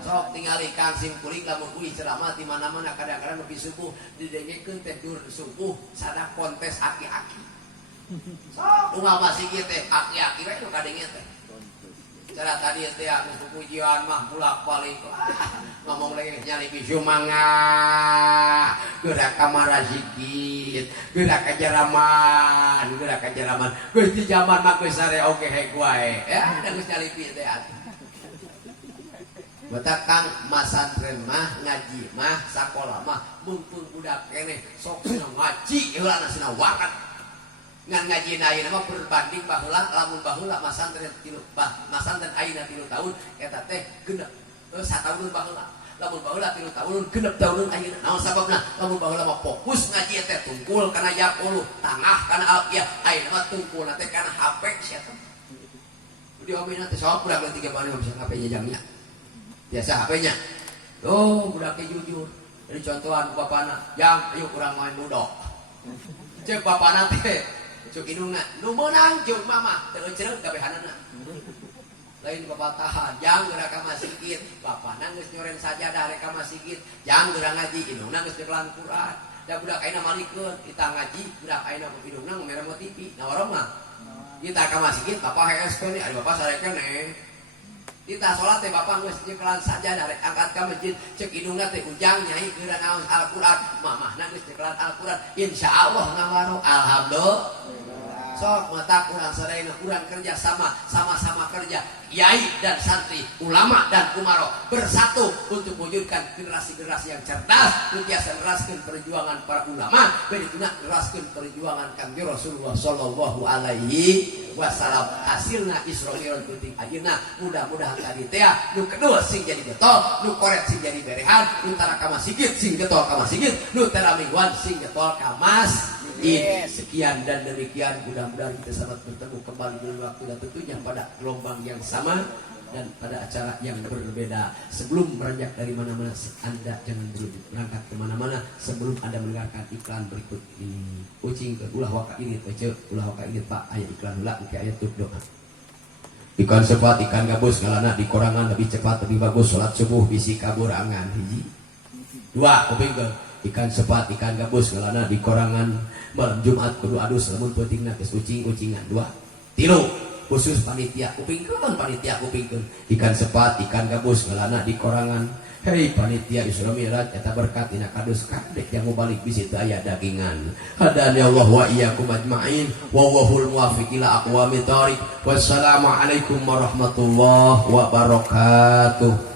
sok tinggali Kang sim kuring lamun kuy ceramah di mana-mana kadang-kadang lebih subuh didengekeun teh dur subuh sada kontes aki-aki. Sok unggal masih kieu teh aki-aki we nu kadenge teh. Cara tadi teh anu pujian mah bolak-balik ngomong lagi nyali bisu mangga gerak kamar zikir gerak kajaraman geus di zaman mah geus sare oge hek wae ya da geus nyali pieu teh Beta Kang masantren mah ngaji mah sakola mah mumpung budak keneh sok cenah ngaji heula nasina wakat ngan ngaji ayeuna mah berbanding baheula lamun baheula masantren ayeuna 3 tahun eta teh genep 1 tahun baheula lamun baheula 3 tahun genep tahun ayeuna naon sababna lamun baheula mah fokus ngaji teh tungkul kana yaqulu tangah kana alqiyah ayeuna mah tungkulna teh kana HP sia teh diomina teh sok budak 3 bali bisa HP-nya jamnya biasa HP-nya. Oh, budaknya jujur. Jadi contohan bapana, "Jang, ayo kurang main budok." Cek bapana teh, cuk indungna, "Nu meunang jeung mama, teu ceureuh gabehanana." Lain babatahan, "Jang geura ka masjid." Bapana geus nyoren sajadah rek ka masjid. "Jang geura ngaji." Indungna geus nyekelan Quran. Da budak ayeuna malikeun, kita ngaji, budak ayeuna indungna ngomere mo TV. Nawarong mah. Kita ka masjid, bapak HSP nih, ari bapak sare keneh. Kita sholat teh bapak geus nyekelan sajadah rek angkat ka masjid cek indungna teh ujang nyai geura naon Al-Qur'an mamahna geus nyekelan Al-Qur'an insyaallah ngawaro alhamdulillah sok mata kurang sadayana kurang kerja sama-sama kerja kiai dan santri ulama dan umaro bersatu untuk mewujudkan generasi-generasi yang cerdas tiasa neraskeun perjuangan para ulama bedituna neraskeun perjuangan Kangjeng Rasulullah sallallahu alaihi wasallam hasilna Isra Mi'raj penting ayeuna mudah-mudahan tadi teh nu kedua sing jadi getol nu koret sing jadi berehan nu tara ka masjid sing getol ka masjid nu tara mingguan sing getol ka masjid. Sekian dan demikian mudah-mudahan kita selamat bertemu kembali di waktu dan tentunya pada gelombang yang sama dan pada acara yang berbeda. Sebelum beranjak dari mana-mana Anda jangan dulu berangkat kemana-mana sebelum Anda mendengarkan iklan berikut ini. Ucing ke ulah waka ini ulah waka ini Pak ayat iklan ulah ke ayat doa. Ikan sepat ikan gabus ngalana di korangan lebih cepat lebih bagus salat subuh bisi kaburangan hiji. 2 kuping ke ikan sepat ikan gabus ngalana di korangan malam Jumat kudu adus lamun peutingna geus ucing-ucingan 2 3 khusus panitia kupingkeun panitia kupingkeun ikan sepat ikan gabus ngalana di korangan hei panitia Isra Mi'raj eta berkat dina kadus kadek yang mau balik bisi teu aya dagingan hadani Allah wa iyyakum ajmain wa wahul muwaffiq ila aqwamit thoriq wassalamu alaikum warahmatullahi wabarakatuh.